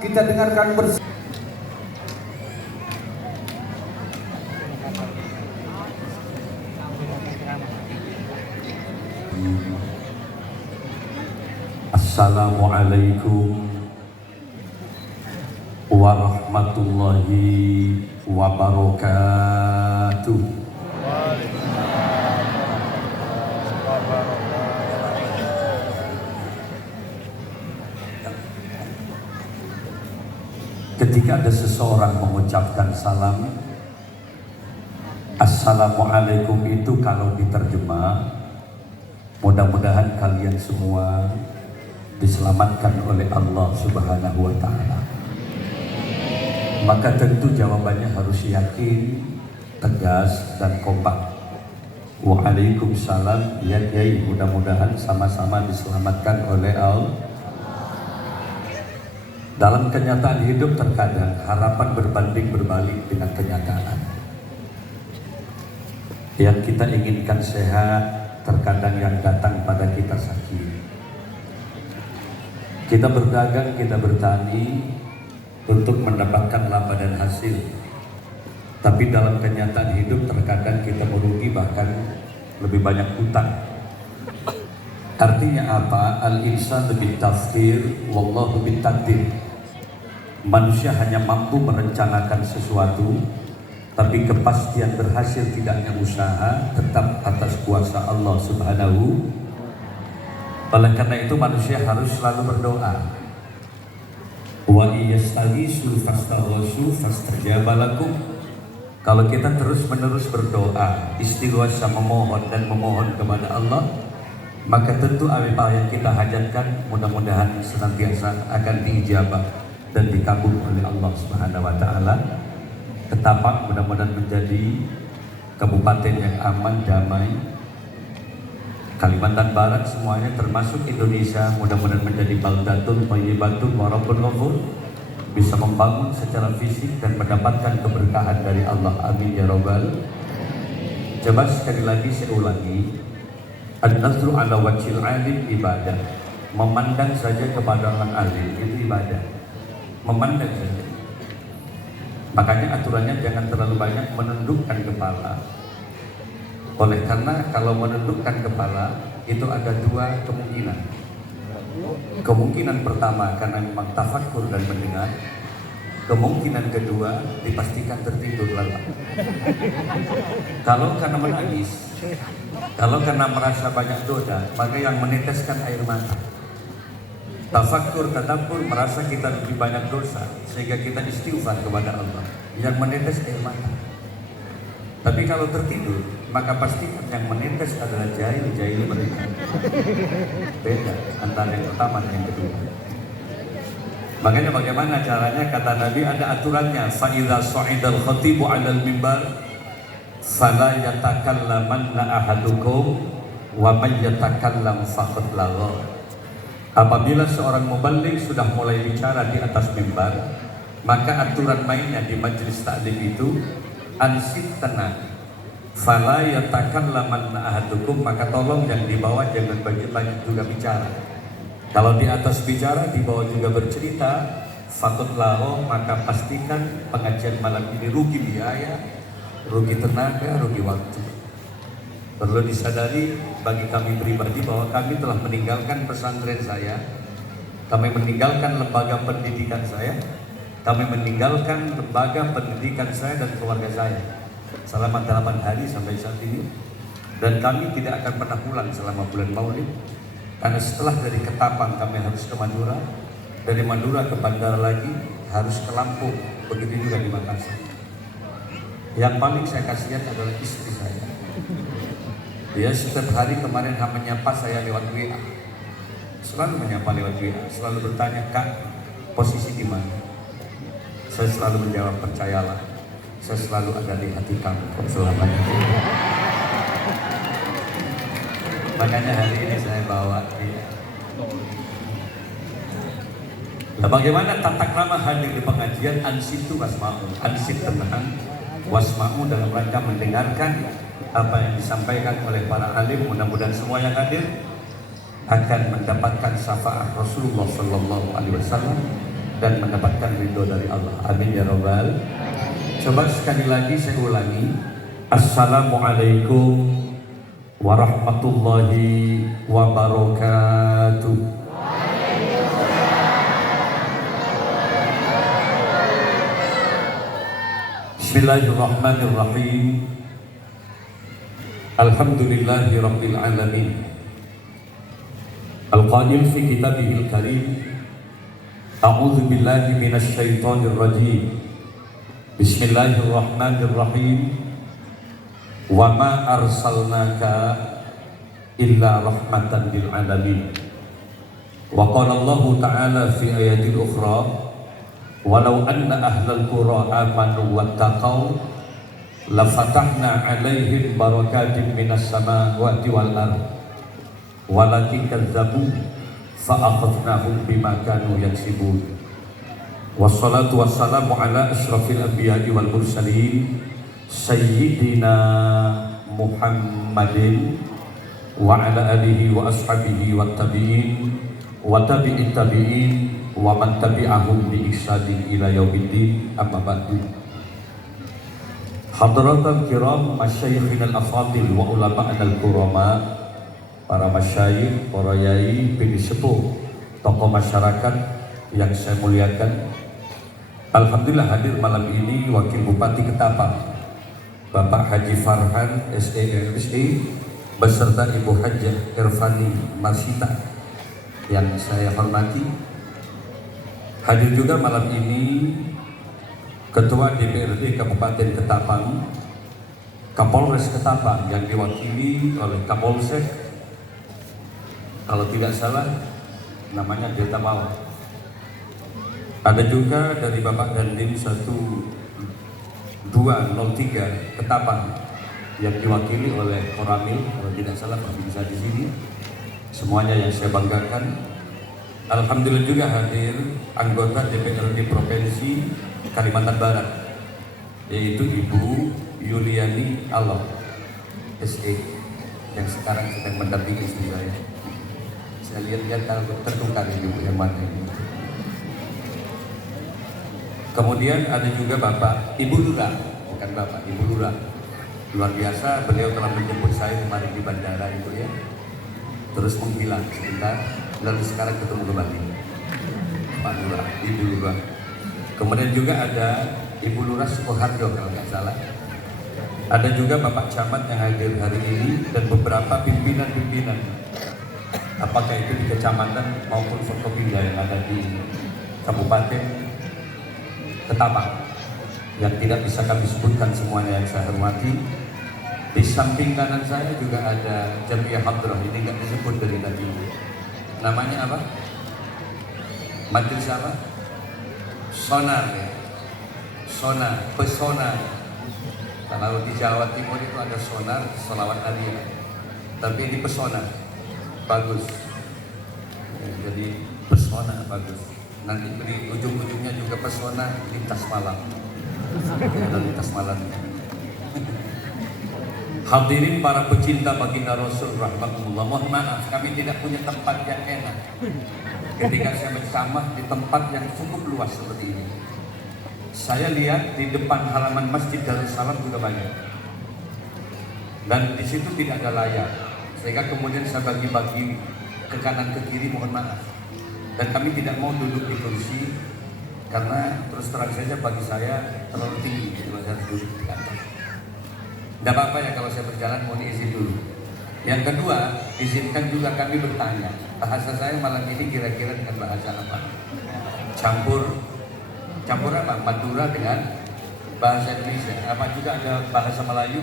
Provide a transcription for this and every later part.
kita dengarkan bersama. Assalamualaikum warahmatullahi wabarakatuh. Ketika ada seseorang mengucapkan salam, Assalamualaikum itu kalau diterjemah, mudah-mudahan kalian semua diselamatkan oleh Allah Subhanahu wa Ta'ala. Maka tentu jawabannya harus yakin, tegas, dan kompak. Waalaikumsalam, ya Kiai, mudah-mudahan sama-sama diselamatkan oleh Allah. Dalam kenyataan hidup terkadang harapan berbanding berbalik dengan kenyataan. Yang kita inginkan sehat, terkadang yang datang pada kita sakit. Kita berdagang, kita bertani untuk mendapatkan laba dan hasil. Tapi dalam kenyataan hidup terkadang kita merugi, bahkan lebih banyak hutang. Artinya apa? Al-insan bitafkir, wallahu bitakdir. Manusia hanya mampu merencanakan sesuatu, tapi kepastian berhasil tidaknya usaha tetap atas kuasa Allah Subhanahu. Oleh karena itu manusia harus selalu berdoa. Wa iyastaghisu fastaghisu fastajaba lakum. Kalau kita terus-menerus berdoa, istighatsah, memohon dan memohon kepada Allah, maka tentu apa yang kita hajatkan mudah-mudahan senantiasa akan diijabah dan dikabul oleh Allah Subhanahu wa Ta'ala. Ketapang mudah-mudahan menjadi kabupaten yang aman, damai. Kalimantan Barat semuanya termasuk Indonesia mudah-mudahan menjadi baldatun thayyibatun wa rabbun ghafur, bisa membangun secara fisik dan mendapatkan keberkahan dari Allah. Amin ya rabbal. Coba sekali lagi saya ulangi, an-nazru ala wajhil alim ibadah. Memandang saja kepada orang alim itu ibadah. Memandang saja. Makanya aturannya jangan terlalu banyak menundukkan kepala. Oleh karena kalau menundukkan kepala itu ada dua kemungkinan. Kemungkinan pertama karena memang tafakkur dan mendengar. Kemungkinan kedua dipastikan tertidur lelap. Kalau karena menangis, kalau karena merasa banyak dosa, maka yang meneteskan air mata. Tafakkur, tadabbur, merasa kita lebih banyak dosa sehingga kita istighfar kepada Allah, yang menetes air mata. Tapi kalau tertidur, maka pastikan yang menetes adalah jahil-jahil mereka. Beda antara yang pertama dan yang kedua. Makanya bagaimana caranya? Kata Nabi ada aturannya. Fa idza sa'idal khatibu 'alal mimbar fala yatakallamanna ahadukum wa man yatakallam faqad lagha. Apabila seorang muballigh sudah mulai bicara di atas mimbar, maka aturan mainnya di majelis taklim itu ansit tenang. Fala yatakallamanna ahadukum, maka tolong yang di bawah jangan banyak juga bicara. Kalau di atas bicara, di bawah juga bercerita, fakut laho, maka pastikan pengajian malam ini rugi biaya, rugi tenaga, rugi waktu. Perlu disadari bagi kami pribadi bahwa kami telah meninggalkan pesantren saya, kami meninggalkan lembaga pendidikan saya, kami meninggalkan lembaga pendidikan saya dan keluarga saya selama 8 hari sampai saat ini. Dan kami tidak akan pernah pulang selama bulan Maulid. Karena setelah dari Ketapang kami harus ke Madura, dari Madura ke Bandar lagi, harus ke Lampung, begitu juga di Makassar. Yang paling saya kasihan adalah istri saya. Dia setiap hari kemarin menyapa saya lewat WA, selalu menyapa lewat WA, selalu bertanya, "Kak, posisi di mana?" Saya selalu menjawab, "Percayalah, saya selalu ada di hati kamu selamanya." Makanya hari ini saya bawa dia. Nah, bagaimana tata krama hadir di pengajian? Ansitu wasma'u, ansit tenang, wasma'u dalam rangka mendengarkan apa yang disampaikan oleh para alim. Mudah-mudahan semua yang hadir akan mendapatkan syafaat Rasulullah Sallallahu Alaihi Wasallam dan mendapatkan ridho dari Allah. Amin ya Rabbal. Coba sekali lagi saya ulangi. Assalamualaikum warahmatullahi wabarakatuh. Bismillahirrahmanirrahim. Alhamdulillahi rabbil alamin. Al-Qail fi kitabihil karim. A'udzu billahi minasy syaithanir rajim. Bismillahirrahmanirrahim. Wa ma arsalnaka illa rahmatan lil alamin. Wa qala Allah ta'ala fi ayatil ukhra, walau anna ahlal qura amanu wattaqau la fatahna 'alaihim barakatin minas samawati wal ardh walakin kadzabu fa akhadnahum bima kanu yaksibun. Wassalatu wassalamu ala asyrafil anbiya'i wal mursalin sayyidina Muhammadin wa ala alihi wa ashabihi wat tabi'in wa tabi'it tabi'in wa man tabi'ahum bi ihsanin ila yaumiddin. Amma ba'du. Hadratul kiram masyayikhin al-afadil wa ulama'an al-kurama, para masyayikh, para yai, sepuh, tokoh masyarakat yang saya muliakan. Alhamdulillah hadir malam ini Wakil Bupati Ketapang Bapak Haji Farhan SEMSI beserta Ibu Hajah Irfani Marsita yang saya hormati. Hadir juga malam ini Ketua DPRD Kabupaten Ketapang, Kapolres Ketapang yang diwakili oleh Kapolsek, kalau tidak salah namanya Delta Bawah. Ada juga dari Bapak Dandim 1203 Ketapang yang diwakili oleh Koramil, kalau tidak salah Pak bisa di sini. Semuanya yang saya banggakan. Alhamdulillah juga hadir anggota DPRD Provinsi Kalimantan Barat, yaitu Ibu Yuliani Allah SE yang sekarang sedang mendampingi istri saya. Saya lihat-lihat tertukar ibu yang mana ini. Kemudian ada juga Bapak Ibu Lurah, bukan Bapak, Ibu Lurah. Luar biasa, beliau telah menjemput saya kemarin di bandara itu ya. Terus menghilang sebentar, lalu sekarang ketemu kembali. Pak Lurah, Ibu Lurah. Kemudian juga ada Ibu Lurah Sukoharjo kalau nggak salah. Ada juga Bapak Camat yang hadir hari ini dan beberapa pimpinan-pimpinan, apakah itu di kecamatan maupun Forkopimda yang ada di Kabupaten Ketapang yang tidak bisa kami sebutkan semuanya yang saya hormati. Di samping kanan saya juga ada Jamiah Hadrah, ini nggak disebut dari tadi. Namanya apa? Majelis apa? Sonar ya. Sonar, pesona. Kalau di Jawa Timur itu ada sonar, sholawat Aliyah. Tapi ini pesona, bagus. Ya, jadi pesona bagus. Nanti di ujung-ujungnya juga pesona lintas malam. Ada lintas malam. Hadirin para pecinta baginda Rasul rahmatullah, mohon maaf kami tidak punya tempat yang enak ketika saya berceramah di tempat yang cukup luas seperti ini. Saya lihat di depan halaman Masjid Darussalam juga banyak, dan di situ tidak ada layar, sehingga kemudian saya bagi-bagi ke kanan ke kiri, mohon maaf. Dan kami tidak mau duduk di kursi karena terus terang saja bagi saya terlalu tinggi, jadi saya harus duduk di kantor. Tidak apa-apa ya kalau saya berjalan, mohon izin dulu. Yang kedua, izinkan juga kami bertanya. Bahasa saya malam ini kira-kira dengan bahasa apa? Campur apa? Madura dengan bahasa Indonesia. Apa juga ada bahasa Melayu?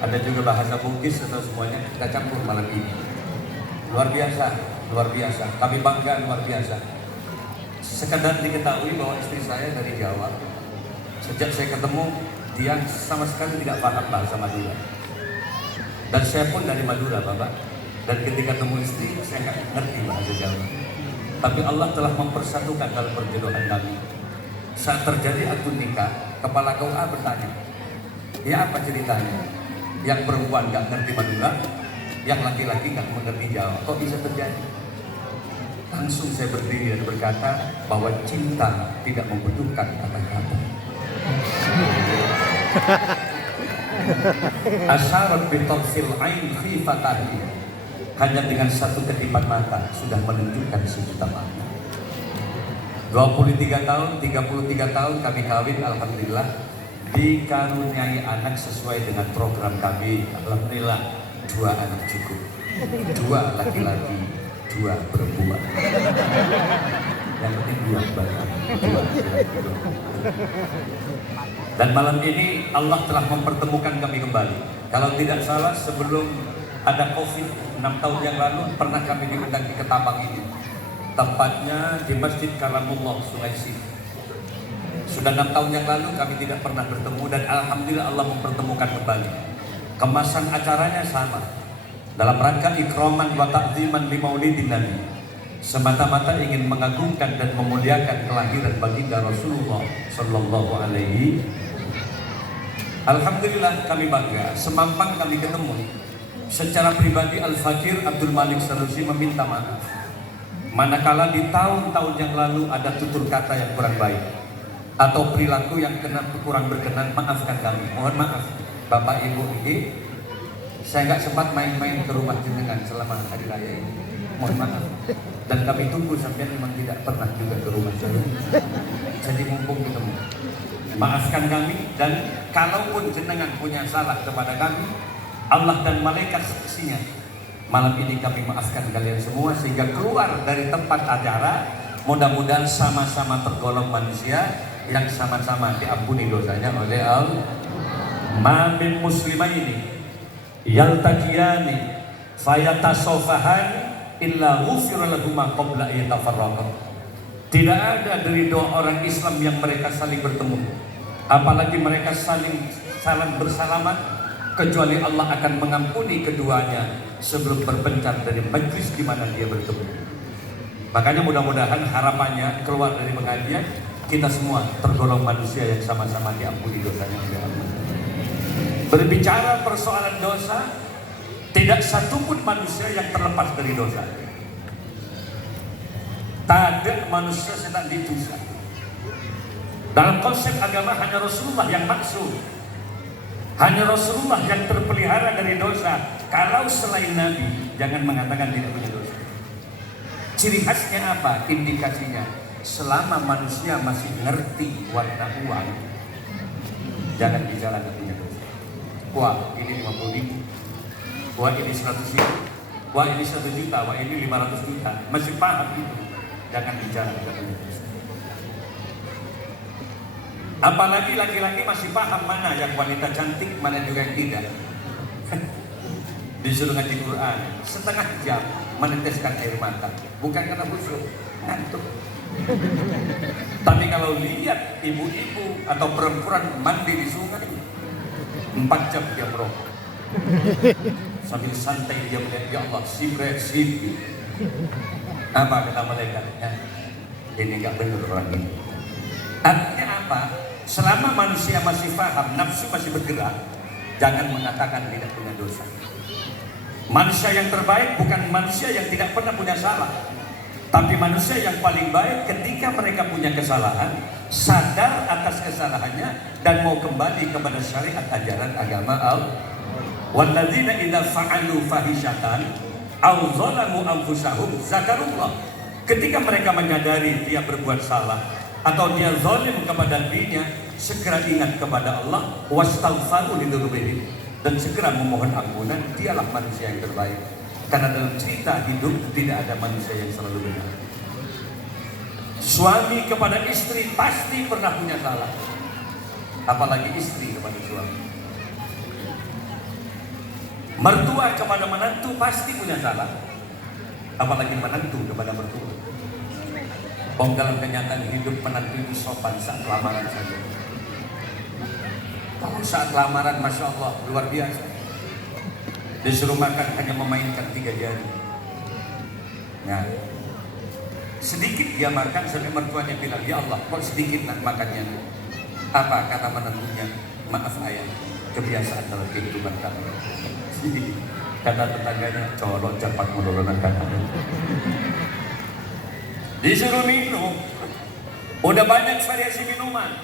Ada juga bahasa Bugis atau semuanya kita campur malam ini. Luar biasa. Luar biasa, kami bangga luar biasa. Sekadar diketahui bahwa istri saya dari Jawa. Sejak saya ketemu, dia sama sekali tidak paham bahasa Madura. Dan saya pun dari Madura, Bapak. Dan ketika ketemu istri, saya nggak ngerti bahasa Jawa. Tapi Allah telah mempersatukan dalam perjodohan kami. Saat terjadi akad nikah, kepala KUA bertanya, ya apa ceritanya? Yang perempuan nggak ngerti Madura, yang laki-laki nggak mengerti Jawa. Kok bisa terjadi? Langsung saya berdiri dan berkata bahwa cinta tidak membutuhkan kata-kata. Asyarat bitarfil ain khifatahi, hanya dengan satu kedipan mata sudah menunjukkan sejuta mata. 23 tahun, 33 tahun kami kawin, alhamdulillah dikaruniai anak sesuai dengan program kami. Alhamdulillah 2 anak cukup, 2 laki-laki, 2 perempuan. Yang penting 2 banyak, 2 laki-laki. Dan malam ini Allah telah mempertemukan kami kembali. Kalau tidak salah sebelum ada COVID 6 tahun yang lalu pernah kami diundang di Ketapang ini. Tempatnya di Masjid Kalamullah Sungai Sini. Sudah 6 tahun yang lalu kami tidak pernah bertemu dan alhamdulillah Allah mempertemukan kembali. Kemasan acaranya sama. Dalam rangka ikraman wa ta'ziman li maulidin Nabi. Semata-mata ingin mengagungkan dan memuliakan kelahiran baginda Rasulullah sallallahu alaihi. Alhamdulillah kami bangga. Semampang kami ketemu. Secara pribadi Al-Fakir Abdul Malik Sanusi meminta maaf. Manakala di tahun-tahun yang lalu ada tutur kata yang kurang baik atau perilaku yang kurang berkenan, maafkan kami. Mohon maaf Bapak Ibu ini, saya nggak sempat main-main ke rumah jenengan selama hari raya ini. Mohon maaf. Dan kami tunggu sampai memang tidak pernah juga ke rumah saya. Jadi mumpung ketemu, maafkan kami. Dan kalaupun jenengan punya salah kepada kami, Allah dan malaikat saksinya. Malam ini kami maafkan kalian semua sehingga keluar dari tempat acara. Mudah-mudahan sama-sama tergolong manusia yang sama-sama diampuni dosanya oleh Allah. Ma min muslimaini yaltaqiyani fayatasafahan illa ghufira lahuma qabla yatafarraqa. Tidak ada dari 2 orang Islam yang mereka saling bertemu, apalagi mereka saling bersalaman, kecuali Allah akan mengampuni keduanya sebelum berpencar dari majlis di mana dia bertemu. Makanya mudah-mudahan harapannya keluar dari pengajian kita semua tergolong manusia yang sama-sama diampuni dosanya oleh Allah. Berbicara persoalan dosa, tidak satupun manusia yang terlepas dari dosa. Tak ada manusia sedang didosa. Dalam konsep agama hanya Rasulullah yang maksum. Hanya Rasulullah yang terpelihara dari dosa. Kalau selain Nabi, jangan mengatakan tidak punya dosa. Ciri khasnya apa? Indikasinya, selama manusia masih ngerti warna uang, jangan bicara tidak punya dosa. Wah, ini 50.000, wah ini 100.000, wah ini 1 juta, wah ini 500 juta. Masih paham itu, jangan bicara tidak punya dosa. Apalagi laki-laki masih paham mana yang wanita cantik, mana juga yang tidak. Disuruh ngaji Quran setengah jam meneteskan air mata, bukan karena khusyuk, ngantuk. Tapi kalau lihat ibu-ibu atau perempuan mandi di sungai 4 jam dia merokok sambil santai dia melihat, ya Allah sibret sibi. Apa kata malaikat? Ini nggak benar orang ini. Artinya apa? Selama manusia masih paham, nafsu masih bergerak, jangan mengatakan tidak punya dosa. Manusia yang terbaik bukan manusia yang tidak pernah punya salah, tapi manusia yang paling baik ketika mereka punya kesalahan, sadar atas kesalahannya dan mau kembali kepada syariat ajaran agama Allah. Walladzina idza fa'alu fahishatan aw zalamu anfusahum zakarullah. Ketika mereka menyadari dia berbuat salah atau dia zalim kepada dirinya, segera ingat kepada Allah, wastaghfaru lidzunubihim, dan segera memohon ampunan. Dialah manusia yang terbaik. Karena dalam cerita hidup tidak ada manusia yang selalu benar. Suami kepada istri pasti pernah punya salah, apalagi istri kepada suami. Mertua kepada menantu pasti punya salah, apalagi menantu kepada mertua. Dalam kenyataan hidup menantu itu sopan saat lamaran saja. Kalau saat lamaran, masya Allah, luar biasa. Disuruh makan hanya memainkan 3 jari. Nah, sedikit dia makan sampai mertuanya bilang, ya Allah, kok sedikit nak makannya? Apa kata menantunya? Maaf ayah, kebiasaan dalam kehidupan kami. Kata tetangganya, colok cepat menurunkan kata. Disuruh minum, udah banyak variasi minuman.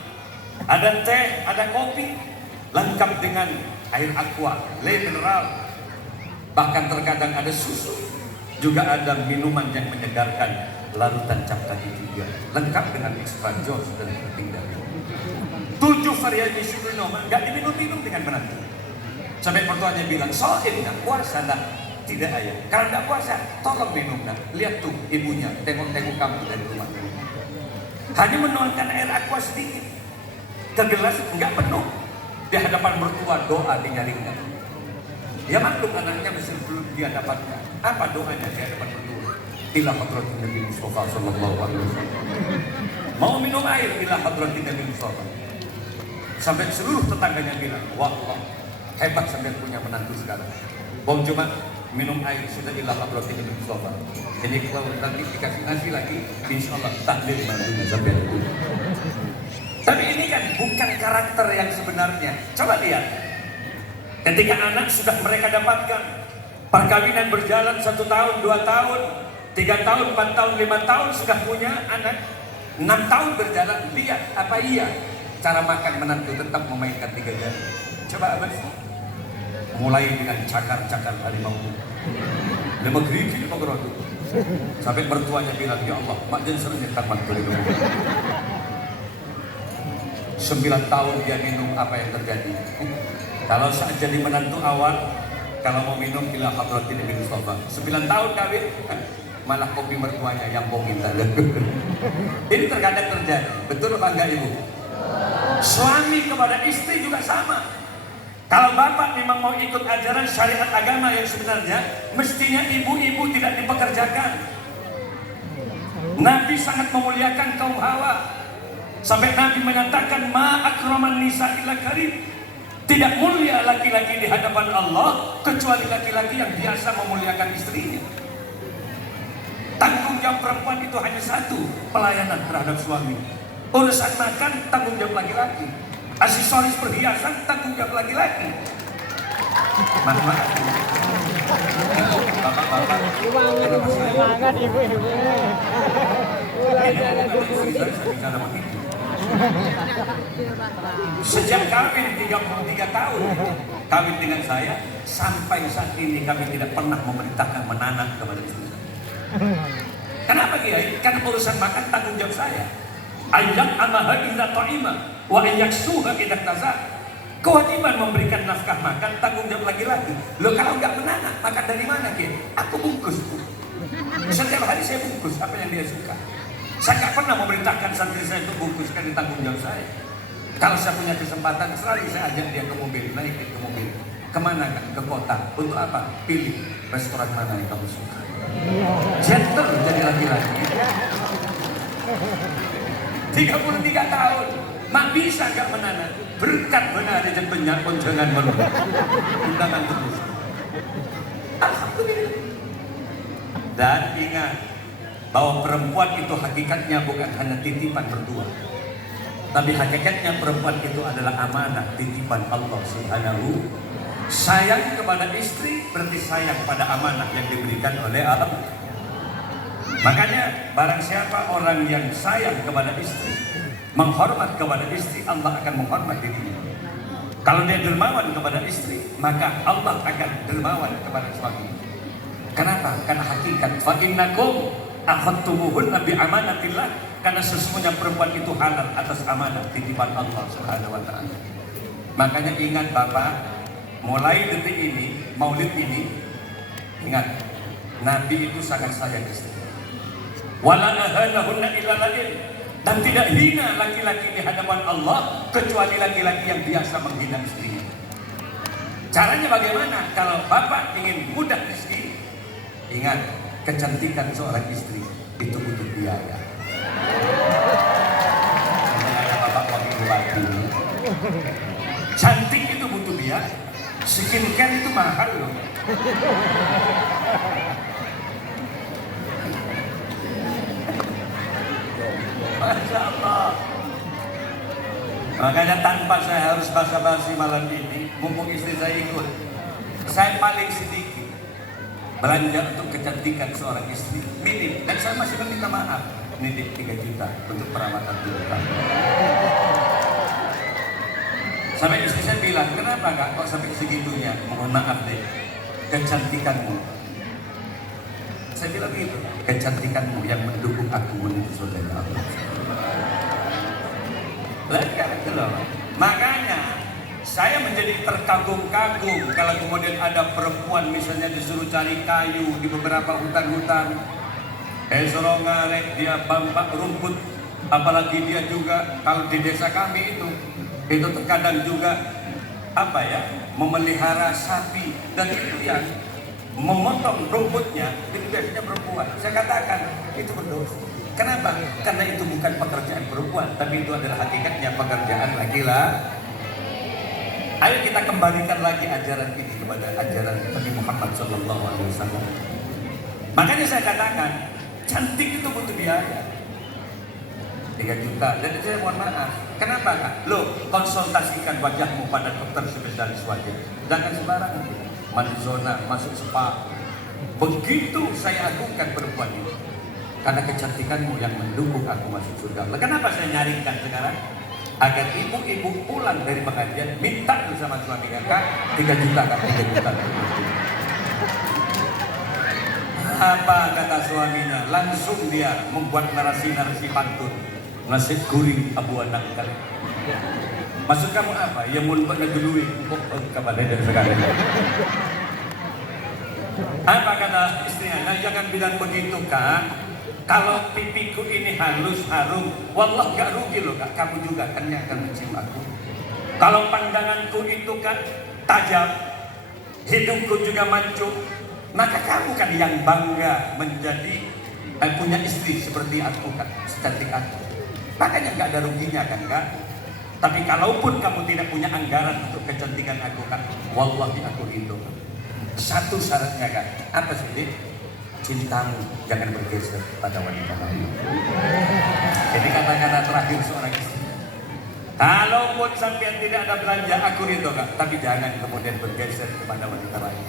Ada teh, ada kopi, lengkap dengan air aqua, le mineral. Bahkan terkadang ada susu, juga ada minuman yang menyegarkan, larutan cap kaki juga, lengkap dengan extra jos dan tertinggal. 7 variasi minuman, nggak diminum-minum dengan menantu. Sampai mertuanya bilang, soalnya nggak puasa dah. Tidak ayah, kalau nggak puasa, tolong minum dah. Lihat tuh ibunya, tengok-tengok kamu dari rumah. Hanya menuangkan air aqua sedikit ke gelas, nggak penuh. Di hadapan mertua doa dinyaringkan. Ya maklum anaknya masih belum dia dapatkan. Apa doanya di hadapan mertua? Ila hadratin Nabi Mustafa sallallahu alaihi wasallam. Mau minum air ila hadratin Nabi Mustafa. Sampai seluruh tetangganya bilang, wah hebat sampai punya menantu sekarang. Bom cuma minum air sudah ila hadratin Nabi Mustafa. Jadi kalau nanti dikasih nasi lagi, insya Allah tahlil mantunya sampai itu. Tapi ini kan bukan karakter yang sebenarnya. Coba lihat, ketika anak sudah mereka dapatkan, perkawinan berjalan 1 tahun, 2 tahun, 3 tahun, 4 tahun, 5 tahun sudah punya anak, 6 tahun berjalan, lihat apa iya cara makan menantu tetap memainkan 3 jari. Coba abang, mulai dengan cakar-cakar harimau, lemah gerigi, lemah gerodu, sampai mertuanya bilang, ya Allah, mak jangan sering tamat beli dulu. 9 tahun dia minum, apa yang terjadi? Kalau saat jadi menantu awal, kalau mau minum bila hadratin Nabi Mustafa. 9 tahun kawin, malah kopi mertuanya yang mau minta. Ini terkadang terjadi, betul apa enggak ibu? Suami kepada istri juga sama. Kalau bapak memang mau ikut ajaran syariat agama yang sebenarnya, mestinya ibu-ibu tidak dipekerjakan. Nabi sangat memuliakan kaum Hawa. Sampai Nabi menyatakan ma akraman nisa illa karim. Tidak mulia laki-laki di hadapan Allah kecuali laki-laki yang biasa memuliakan istrinya. Tanggung jawab perempuan itu hanya satu, pelayanan terhadap suami. Urusan makan tanggung jawab laki-laki. Aksesoris perhiasan tanggung jawab laki-laki. Bapak-bapak, semangat ibu-ibu. Sejak kawin 33 tahun kawin dengan saya, sampai saat ini kami tidak pernah memerintahkan menanak kepada istri saya. Kenapa Kiai? Karena urusan makan tanggung jawab saya. Ayat amaha idza ta'ima wa yaksuha idza taza. Kewajiban memberikan nafkah makan tanggung jawab laki-laki. Lo kalau nggak menanak, makan dari mana Kiai? Aku bungkus. Setiap hari saya bungkus apa yang dia suka. Saya nggak pernah memerintahkan santri saya untuk bungkuskan di tanggung jawab saya. Kalau saya punya kesempatan, selalu saya ajak dia ke mobil, naik ke mobil. Kemana kan? Ke kota. Untuk apa? Pilih restoran mana yang kamu suka. Gentle jadi laki-laki. 33 tahun, mak bisa nggak menanak? Berkat benar aja banyak konjangan malu. Undangan terus. Alhamdulillah. Dan ingat, bahwa perempuan itu hakikatnya bukan hanya titipan berdua, tapi hakikatnya perempuan itu adalah amanah, titipan Allah Subhanahu. Sayang kepada istri berarti sayang pada amanah yang diberikan oleh Allah. Makanya barang siapa orang yang sayang kepada istri, menghormat kepada istri, Allah akan menghormat dirinya. Kalau dia dermawan kepada istri, maka Allah akan dermawan kepada suami. Kenapa? Karena hakikat fa innakum akhadtumuhunna bi amanatillah, karena sesungguhnya perempuan itu halal atas amanah titipan Allah Subhanahu wa taala. Makanya ingat Bapak, mulai detik ini, Maulid ini, ingat Nabi itu sangat sayang istri. Wala ahanahunna illa lail, dan tidak hina laki-laki di hadapan Allah kecuali laki-laki yang biasa menghina istrinya. Caranya bagaimana? Kalau Bapak ingin mudah istri, ingat, kecantikan seorang istri itu butuh biaya. Ada bapak wakil bupati. Cantik itu butuh biaya. Skincare itu mahal loh. Masya Allah. Makanya tanpa saya harus basa-basi malam ini, mumpung istri saya ikut, saya paling sedikit belanja untuk kecantikan seorang istri, minim, dan saya masih meminta maaf. nitip 3 juta untuk perawatan tubuh kamu. Sampai istri saya bilang, kenapa kak kok sampai segitunya? Mohon maaf deh, kecantikanmu. Saya bilang gitu, kecantikanmu yang mendukung aku menuju surga Allah. Lihat loh. Makanya saya menjadi terkagum-kagum kalau kemudian ada perempuan misalnya disuruh cari kayu di beberapa hutan-hutan. Sorongarek dia bambak rumput, apalagi dia juga kalau di desa kami itu terkadang juga memelihara sapi, dan itu yang memotong rumputnya itu biasanya perempuan. Saya katakan itu berdosa. Kenapa? Karena itu bukan pekerjaan perempuan, tapi itu adalah hakikatnya pekerjaan laki-laki. Ayo kita kembalikan lagi ajaran ini kepada ajaran Nabi Muhammad SAW. Makanya saya katakan cantik itu butuh biaya 3 juta. Dan saya mohon maaf, kenapa kak? Lo konsultasikan wajahmu pada dokter spesialis wajah, jangan sembarangan mandi zona, masuk spa. Begitu saya agungkan perempuan itu karena kecantikanmu yang mendukung aku masuk surga. Kenapa saya nyarikan sekarang? Agar ibu-ibu pulang dari pengajian minta bersama suami kak 3 juta kak, 3 juta. Apa kata suaminya? Langsung dia membuat narasi-narasi pantun, nasi goreng abu anak kali. Maksud kamu apa? Ya mau buat ngedului kepada dari sekarang. Apa kata istrinya? Nah, jangan bilang begitu kak. Kalau pipiku ini halus harum, wallah gak rugi loh kak. Kamu juga kan yang akan mencium aku. Kalau pandanganku itu kan tajam, hidungku juga mancung, maka kamu kan yang bangga menjadi punya istri seperti aku kan, secantik aku. Makanya gak ada ruginya kan kak. Tapi kalaupun kamu tidak punya anggaran untuk kecantikan aku kan, wallahi aku rindu. Satu syaratnya kan, apa sih Dik? Cintamu jangan bergeser pada wanita lain. Jadi kata-kata terakhir seorang istri, kalaupun sampai tidak ada belanja aku rindu kak, tapi jangan kemudian bergeser kepada wanita lain.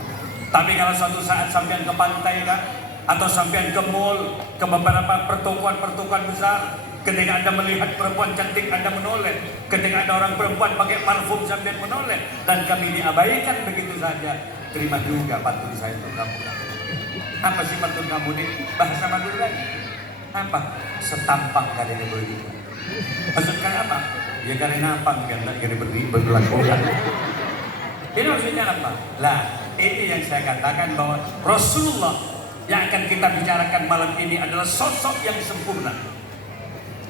Tapi kalau suatu saat sampean ke pantai kak, atau sampean ke mall, ke beberapa pertokoan besar, ketika Anda melihat perempuan cantik Anda menoleh, ketika ada orang perempuan pakai parfum sampean menoleh, dan kami diabaikan begitu saja, terima juga pantun saya untuk kamu. Apa sih pantun kamu ini? Bahasa Madura apa? Setampak kali ini begitu. Maksudnya apa? Ya karena apa? Karena kira berlakukan. Ini maksudnya apa? Lah, ini yang saya katakan bahwa Rasulullah yang akan kita bicarakan malam ini adalah sosok yang sempurna.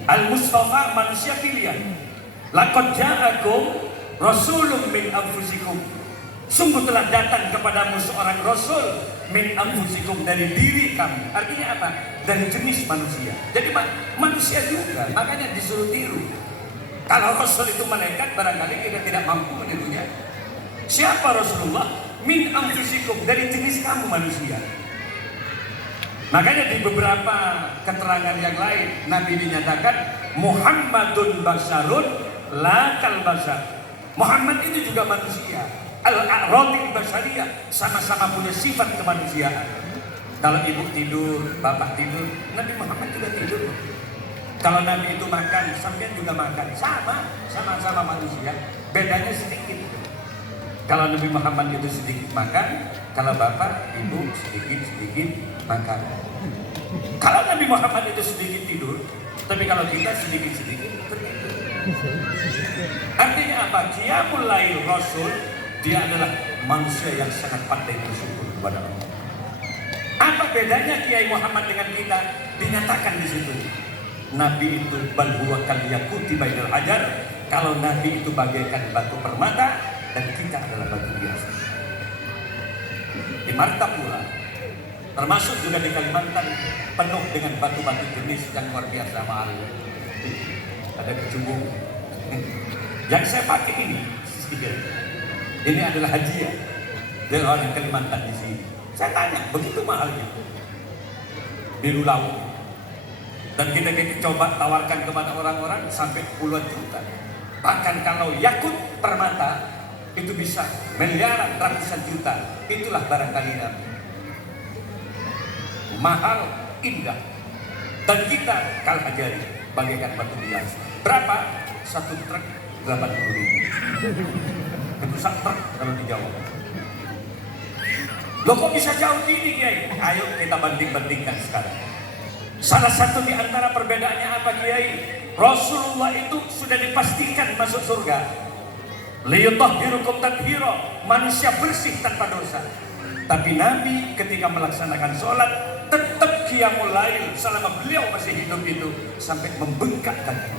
Al-Mustafa, manusia pilihan. Laqad ja'akum rasulun min anfusikum. Sungguh telah datang kepadamu seorang rasul min anfusikum, dari diri kamu. Artinya apa? Dari jenis manusia. Jadi manusia juga, makanya disuruh tiru. Kalau rasul itu malaikat, barangkali kita tidak mampu menirunya. Siapa Rasulullah? Min anfusikum, dari jenis kamu manusia. Makanya di beberapa keterangan yang lain Nabi dinyatakan Muhammadun basarun la kal basar. Muhammad itu juga manusia. Al-a'radil basariyah, sama-sama punya sifat kemanusiaan. Kalau ibu tidur, bapak tidur, Nabi Muhammad juga tidur. Kalau Nabi itu makan, sampean juga makan. Sama-sama manusia. Bedanya sedikit. Kalau Nabi Muhammad itu sedikit makan, kalau bapak, ibu sedikit makan. Kalau Nabi Muhammad itu sedikit tidur, tapi kalau kita sedikit-sedikit tertidur. Artinya apa? Qiyamul lail Rasul, dia adalah manusia yang sangat pandai bersyukur kepada Allah. Apa bedanya Kiai Muhammad dengan kita? Dinyatakan di situ. Nabi itu bal huwa kal yaquti bainal hajar. Kalau Nabi itu bagaikan batu permata dan kita adalah batu biasa. Di Martapura, termasuk juga di Kalimantan, penuh dengan batu-batu jenis yang luar biasa mahal. Ada kecubung. Yang saya pakai ini adalah hadiah dari orang Kalimantan di sini. Saya tanya, begitu mahalnya? Biru laut. Dan kita coba tawarkan kepada orang-orang sampai puluhan juta. Bahkan kalau yakut permata itu bisa miliaran, ratusan juta. Itulah barangkali Nabi. Mahal, indah. Dan kita kalah jari bagaikan batu bias. Berapa? Satu truk 80.000. Itu satu truk kalau di Jawa. Loh kok bisa jauh gini Kiai? Ayo kita banding-bandingkan sekarang. Salah satu di antara perbedaannya apa Kiai? Rasulullah itu sudah dipastikan masuk surga. Liyutahhirukum tathira, manusia bersih tanpa dosa. Tapi Nabi ketika melaksanakan sholat tetap qiyamul lail selama beliau masih hidup itu sampai membengkak kaki.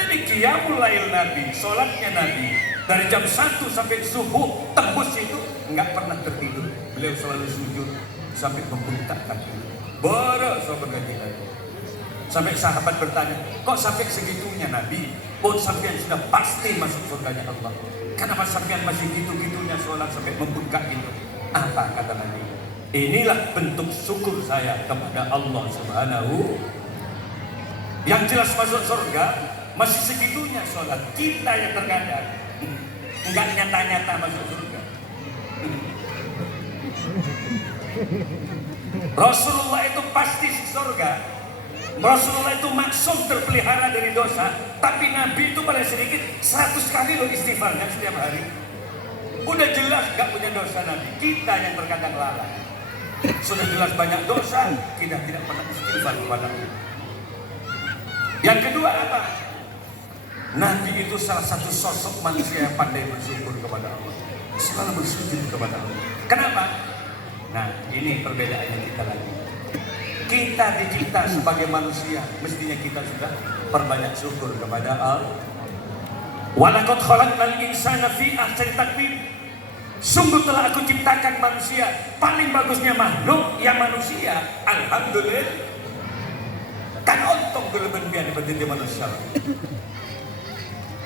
Jadi qiyamul lail Nabi, sholatnya Nabi dari jam 1 sampai subuh tembus itu nggak pernah tertidur. Beliau selalu sujud sampai membengkak kaki. Baru sahabat kajian. Sampai sahabat bertanya, kok sampai segitunya Nabi? Oh sampai sudah pasti masuk surganya Allah. Kenapa sampai masih gitu-gitunya sholat sampai membengkak itu? Apa kata Nabi? Inilah bentuk syukur saya kepada Allah Subhanahu. Yang jelas masuk surga masih segitunya sholat. Kita yang terkadang enggak nyata-nyata masuk surga. Rasulullah itu pasti surga. Rasulullah itu maksum terpelihara dari dosa. Tapi Nabi itu paling sedikit 100 kali loh istighfarnya setiap hari. Udah jelas gak punya dosa Nabi. Kita yang terkadang lalai. Sudah jelas banyak dosa, kita tidak pernah istighfar kepada Allah. Yang kedua apa? Nabi itu salah satu sosok manusia yang pandai bersyukur kepada Allah. Selalu bersujud kepada Allah. Kenapa? Nah ini perbedaannya kita lagi. Kita dicipta sebagai manusia, mestinya kita sudah perbanyak syukur kepada Allah. Walaqad khalaqnal insana fi ahsani taqwim. Sungguh telah aku ciptakan manusia paling bagusnya makhluk yang manusia. Alhamdulillah. Kan untung kelebihan dibanding manusia.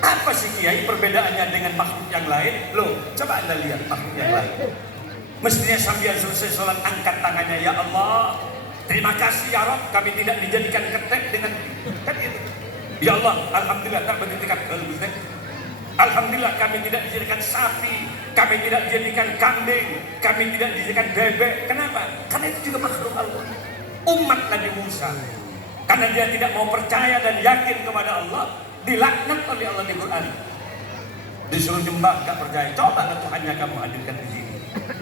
Apa sih Kiai perbedaannya dengan makhluk yang lain? Loh, coba Anda lihat makhluk yang lain. Mestinya sambil selesai sholat angkat tangannya, ya Allah. Terima kasih ya Rabb, kami tidak dijadikan ketek dengan kan itu. Ya Allah, alhamdulillah tak menjadikan ketek. Alhamdulillah kami tidak dijadikan sapi, kami tidak dijadikan kambing, kami tidak dijadikan bebek. Kenapa? Karena itu juga makhluk Allah. Umat Nabi Musa, karena dia tidak mau percaya dan yakin kepada Allah, dilaknat oleh Allah di Quran. Disuruh nyembah, gak percaya. Coba Tuhannya kamu hadirkan di sini.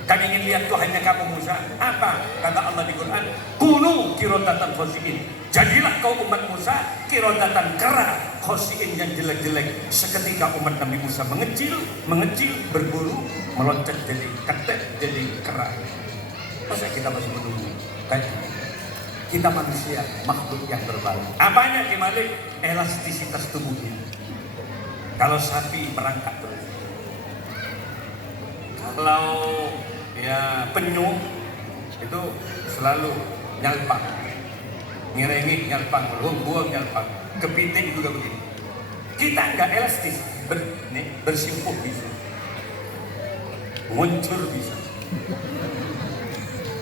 Kami ingin lihat Tuhannya kamu Musa. Apa? Kata Allah di Quran, kunu kirodatan khosiin. Jadilah kau umat Musa kirodatan kera khosiin yang jelek-jelek. Seketika umat Nabi Musa mengecil, berburu, meloncat jadi ketek, jadi kera. Masa kita masih menunggu? Kita manusia, makhluk yang berbalik. Apanya Kimalik? Elastisitas tubuhnya. Kalau sapi merangkak terus. Kalau ya penyu itu selalu nyalpang, ngirengi nyalpang, buang nyalpang, kepiting juga begitu. Kita enggak elastis, bersimpuh bisa, muncul bisa,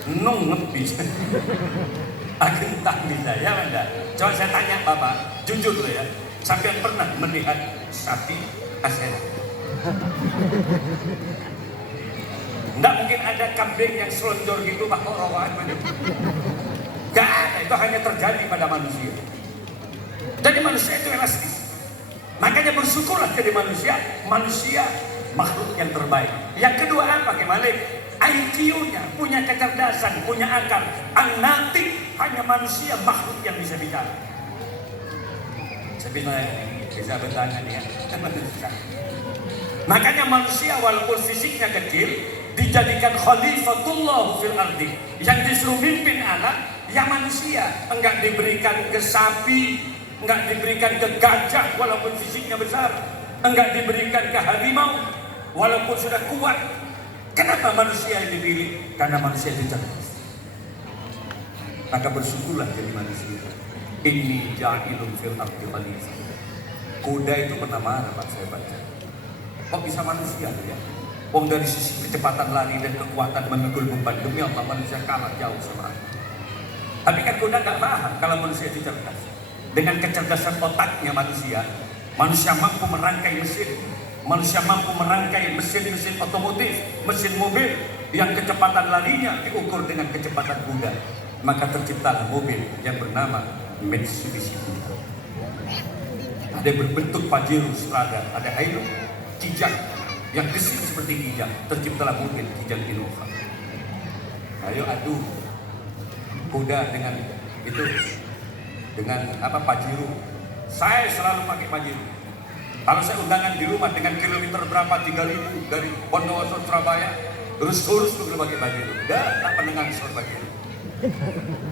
nunget bisa, agentah bisa, ya enggak? Coba saya tanya Bapak, jujur loh ya, sampai pernah melihat sapi asera? Nggak mungkin ada kambing yang selonjor gitu pakai rawan. Gak ada, itu hanya terjadi pada manusia. Jadi manusia itu elastis. Makanya bersyukurlah jadi manusia. Manusia makhluk yang terbaik. Yang kedua apa Malik? IQ-nya, punya kecerdasan, punya akal. An-Natiq, hanya manusia makhluk yang bisa bicara. Sebenarnya bisa bertanya nih ya. Makanya manusia walaupun fisiknya kecil, dijadikan khalifatullah fil ardi, yang disuruh mimpin anak yang manusia. Enggak diberikan ke sapi, enggak diberikan ke gajah walaupun fisiknya besar, enggak diberikan ke harimau walaupun sudah kuat. Kenapa manusia yang dipilih? Karena manusia itu cerdas. Maka bersyukurlah jadi manusia. Inni ja'ilun fil ardi khalifah. Kuda itu pernah marah Pak, saya baca. Kok bisa manusia ya? Dari sisi kecepatan lari dan kekuatan memikul beban, demi Allah manusia kalah jauh sama Allah. Tapi kan kuda nggak paham kalau manusia itu cerdas. Dengan kecerdasan otaknya manusia mampu merangkai mesin, manusia mampu merangkai mesin-mesin otomotif, mesin mobil yang kecepatan larinya diukur dengan kecepatan kuda. maka terciptalah mobil yang bernama Mitsubishi. Ada yang berbentuk Pajero Strada, ada Hilux, Kijang yang gesit seperti Kijang, terciptalah mobil Kijang Innova. Ayo adu kuda dengan itu, dengan apa, Pajero. Saya selalu pakai Pajero. Kalau saya undangan di rumah dengan kilometer berapa, 3.000 dari Bondowoso Surabaya, terus dulu pakai Pajero. Tak pendengar soal Pajero.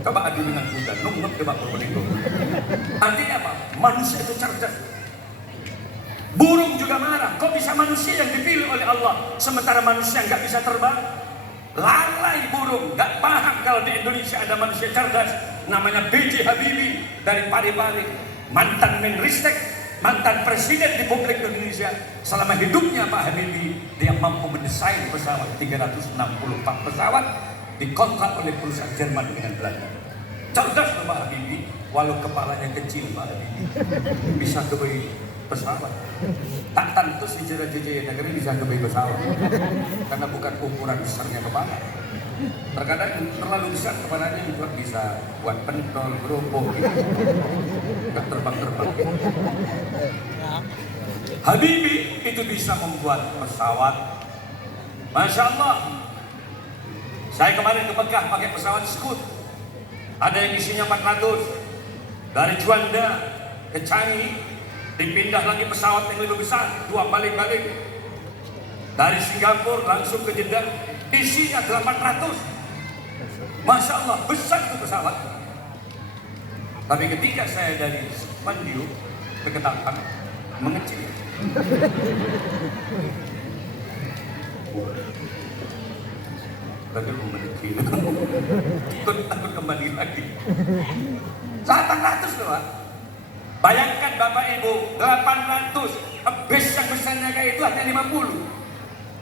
Coba adu dengan kuda, nunggu coba Purbalingga. Artinya apa? Manusia itu cerdas. Burung juga marah. Kok bisa manusia yang dipilih oleh Allah, sementara manusia nggak bisa terbang? Lalai burung, nggak paham kalau di Indonesia ada manusia cerdas. Namanya B.J. Habibie dari Parepare, mantan Menristek, mantan presiden Republik Indonesia. Selama hidupnya Pak Habibie, dia mampu mendesain pesawat 364 pesawat, dikontrak oleh perusahaan Jerman dengan Belanda. Cerdas Pak Habibie, walau kepalanya kecil Pak Habibie, bisa kebeli pesawat. Tak tentu si jejak negeri bisa kebeli pesawat, karena bukan ukuran besarnya kepala. Terkadang terlalu besar kepalanya juga bisa buat pentol, gerobok, gitu. Gak terbang-terbang. Habibie itu bisa membuat pesawat. Masya Allah. Saya kemarin ke Mekah pakai pesawat Scoot. Ada yang isinya 400. Dari Juanda ke Changi, dipindah lagi pesawat yang lebih besar, 2 balik-balik. Dari Singapura langsung ke Jeddah, isinya 800. Masya Allah, besar itu pesawat. Tapi ketika saya dari Mandiu ke Ketapang, mengecil. Tapi mau mengecil. Takut kembali lagi. 800 loh Pak. Bayangkan Bapak Ibu, 800. Bus yang besarnya kayak itu hanya 50.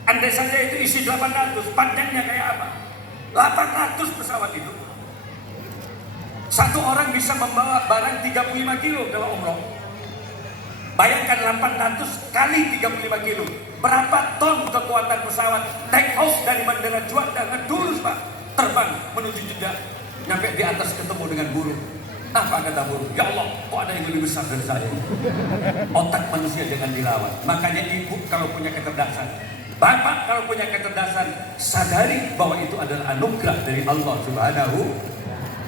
Andai saja itu isi 800, panjangnya kayak apa? 800 pesawat itu. Satu orang bisa membawa barang 35 kilo kalau umroh. Bayangkan 800 kali 35 kilo. Berapa ton kekuatan pesawat? Take off dari Bandara Juanda, ngedurus Pak. Terbang menuju Jeddah. Sampai di atas ketemu dengan burung. Apa kata burung? Ya Allah, kok ada yang lebih besar dari saya? Otak manusia jangan dilawan. Makanya ibu kalau punya kecerdasan, bapak kalau punya kecerdasan, sadari bahwa itu adalah anugerah dari Allah Subhanahu.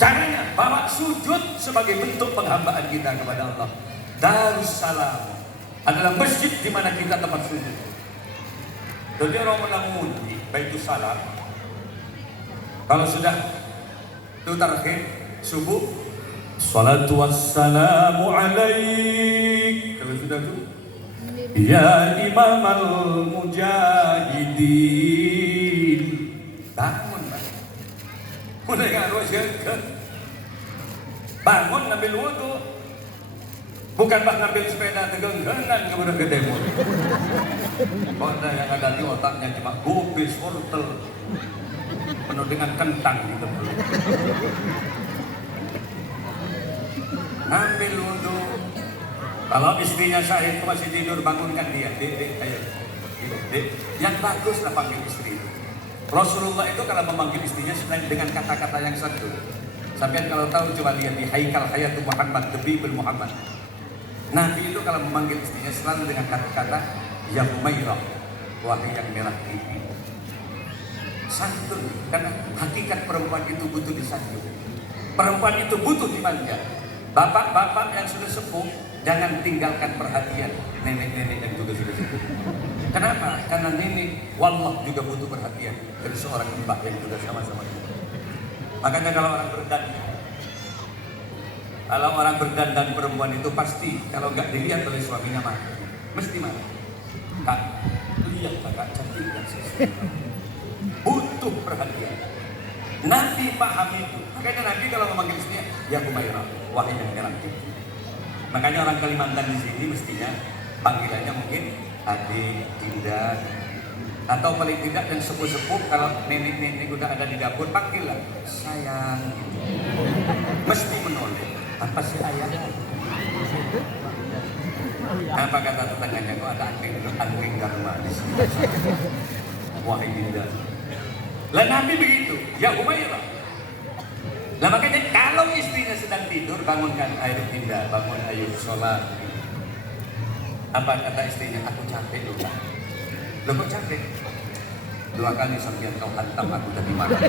Caranya bawa sujud sebagai bentuk penghambaan kita kepada Allah. Darussalam adalah masjid di mana kita tempat sujud. Jadi orang menangguni Baitussalam, kalau sudah itu tarhid subuh, salatu wassalamu alaik. Kalau sudah itu, ya imam al-mujahidin, bangun Pak. Mulai ngaruh syaitan. Bangun ambil wudu. Bukan Pak ngambil sepeda tegenggengan kepada ke demo. Ada yang ada di otaknya cuma gubis, wortel, penuh dengan kentang gitu. Ngambil wudu. Kalau istrinya Syahid masih tidur, bangunkan dia. Dek, ayo. Dek. Yang bagus lah panggil istri. Rasulullah itu kalau memanggil istrinya dengan kata-kata yang satu. Sampai kalau tahu coba lihat di Haikal Hayatul Muhammad, The Bible Muhammad. Nabi itu kalau memanggil istrinya selalu dengan kata-kata ya Humairah, wahai yang merah pipi. Santun, karena hakikat perempuan itu butuh disanjung. Perempuan itu butuh dimanja. Bapak-bapak yang sudah sepuh, jangan tinggalkan perhatian nenek-nenek yang juga sudah sepuh. Kenapa? Karena nenek wallah juga butuh perhatian dari seorang mbak yang juga sama-sama itu. Makanya kalau orang berdandan perempuan itu pasti kalau nggak dilihat oleh suaminya marah, mesti marah. Kak, lihat kakak cantik dan sisi. Butuh perhatian. Nabi paham itu. Makanya Nabi kalau memanggil istrinya, ya Humairah, wahai yang merah pipi. Makanya orang Kalimantan di sini mestinya panggilannya mungkin adik, dinda, atau paling tidak yang sepuh-sepuh kalau nenek-nenek udah ada di dapur panggillah sayang. Mesti menoleh. Apa sih ayah? Apa kata tetangganya? Kok ada angkring karma di sini? Wahai dinda. Lah Nabi begitu, ya Humairah. Nah makanya kalau istrinya sedang tidur, bangunkan, ayo Dinda, bangun, ayo sholat. Apa kata istrinya? Aku capek loh Kak. Loh kok capek? 2 kali sampai kau hantam aku tadi malam.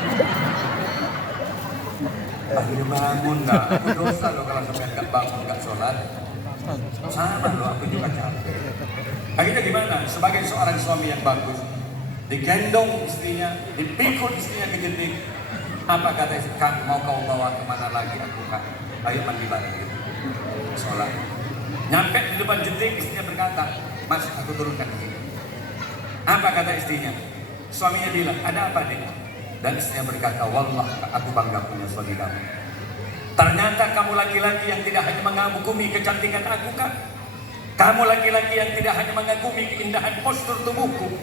Akhirnya bangun nggak? Aku dosa loh kalau sampai nggak bangun, nggak sholat. Sama loh, aku juga capek. Akhirnya gimana? Sebagai seorang suami yang bagus, digendong istrinya, dipikul istrinya ke jentik. Apa kata istri? Kak, mau kau bawa kemana lagi aku Kak? Ayo mandi bareng gitu. Sholat. Nyampe di depan jentik, istrinya berkata, Mas, aku turunkan ke sini. Apa kata istrinya? Suaminya bilang, ada apa nih? Dan istrinya berkata, wallah aku bangga punya suami kamu. Ternyata kamu laki-laki yang tidak hanya mengagumi kecantikan aku Kak. Kamu laki-laki yang tidak hanya mengagumi keindahan postur tubuhku.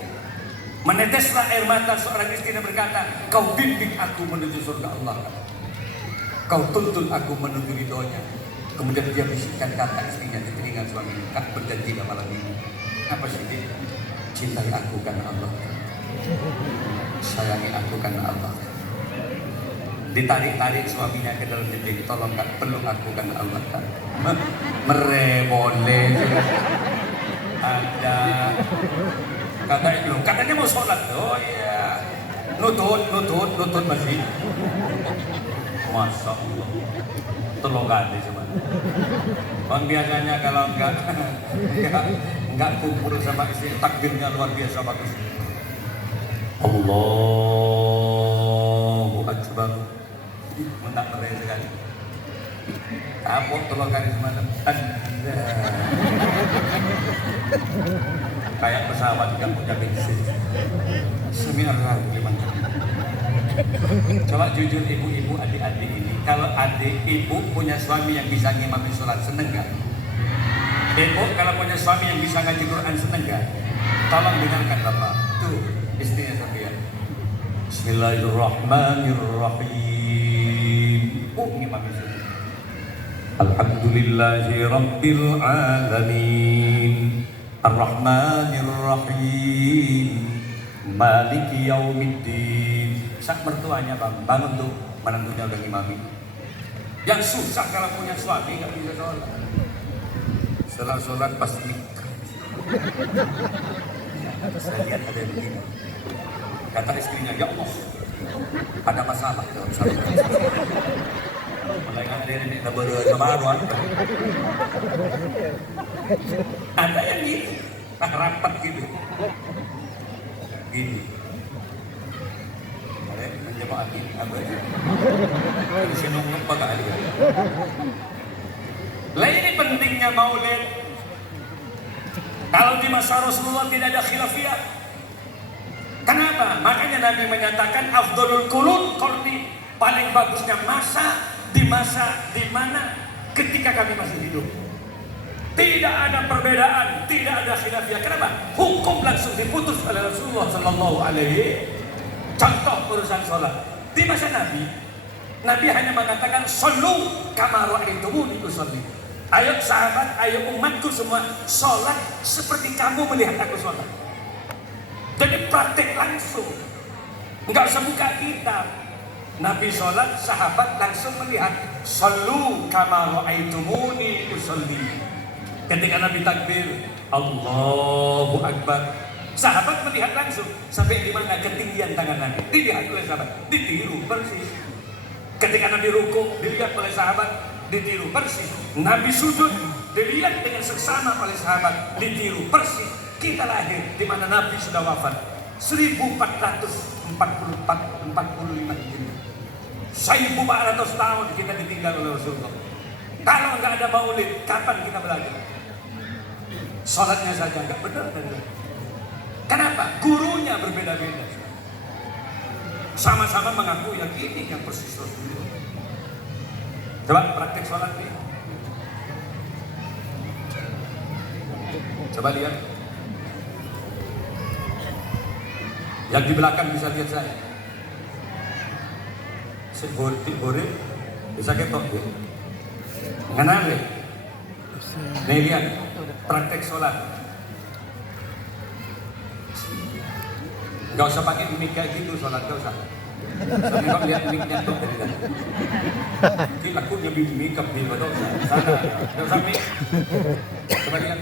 Meneteslah air mata seorang istri dan berkata, kau bimbing aku menuju surga Allah. Kau tuntun aku menuju ridhonya. Kemudian dia bisikkan kata istrinya di telinga suaminya, Kak, berjanji malam ini. Apa sih dia? Cintai aku karena Allah. Sayangi aku karena Allah. Ditarik-tarik suaminya ke dalam jentik, tolong Kak, peluk aku karena Allah Kak. Merebole. Ada. Katanya mau sholat. Oh iya. Nutut masih. Masya Allah. Tolong ganti sama. Bang biasanya kalau enggak kumpul sama istri, takbirnya luar biasa bagus. Allahu Akbar. Menang mereka sekali. Kapok tolong ganti semalam. Kayak pesawat kan punya bensin. Seminar gimana? Coba jujur ibu-ibu, adik-adik ini, kalau adik ibu punya suami yang bisa ngimami sholat, seneng gak? Ibu kalau punya suami yang bisa ngaji Quran, seneng gak? Tolong dengarkan Bapak. Tuh istrinya sampai. Bismillahirrahmanirrahim. Ngimami sholat. Alhamdulillahi Rabbil Alamin. Ar-Rahmanir-Rahim, Maliki Yaumiddin. Sak mertuanya bangun tuh, menantunya udah ngimami. Yang susah kalau punya suami nggak bisa sholat. Setelah sholat pasti nikah. Saya lihat ada yang begini. Kata istrinya, ya Allah, ada masalah dalam sholat. Mulai ada yang tidak berkebaruan. Ada yang gitu, rapat gitu, gini. Ada menjemaah ini, apa ya? Ada senung-senung pada hari. Lah ini pentingnya maulid. Kalau di masa Rasulullah tidak ada khilafiyah. Kenapa? Makanya Nabi menyatakan afdhalul qurun qarni, paling bagusnya masa di mana ketika kami masih hidup. Tidak ada perbedaan, tidak ada khilafiyah. Kenapa? Hukum langsung diputus oleh Rasulullah Sallallahu Alaihi. Contoh urusan sholat. Di masa Nabi hanya mengatakan sallu kama ra'aitumuni usolli. Ayo sahabat, ayo umatku semua, sholat seperti kamu melihat aku sholat. Jadi praktek langsung, nggak usah buka kitab. Nabi sholat, sahabat langsung melihat. Sallu kama ra'aitumuni usolli. Ketika Nabi takbir, Allahu Akbar, sahabat melihat langsung sampai di mana ketinggian tangan Nabi. Dilihat oleh sahabat, ditiru persis. Ketika Nabi rukuk, dilihat oleh sahabat, ditiru persis. Nabi sujud, dilihat dengan seksama oleh sahabat, ditiru persis. Kita lahir di mana Nabi sudah wafat 1445 Hijriah. 1400 tahun kita ditinggal oleh Rasulullah. Kalau nggak ada maulid, kapan kita belajar? Sholatnya saja nggak benar dan benar. Kenapa? Gurunya berbeda-beda. Sama-sama mengaku yang ini yang persis Rasulullah. Coba praktek sholat nih. Coba lihat. Yang di belakang bisa lihat saya. Boleh bisa ketok dia. Kenal ya? Nih lihat, praktek sholat. Gak usah pakai mimik kayak gitu sholat, gak usah. Sabi bang lihat mic-nya tuh dari tadi. Mungkin aku lebih mic-up di mana sana. Nggak usah mic. Coba lihat.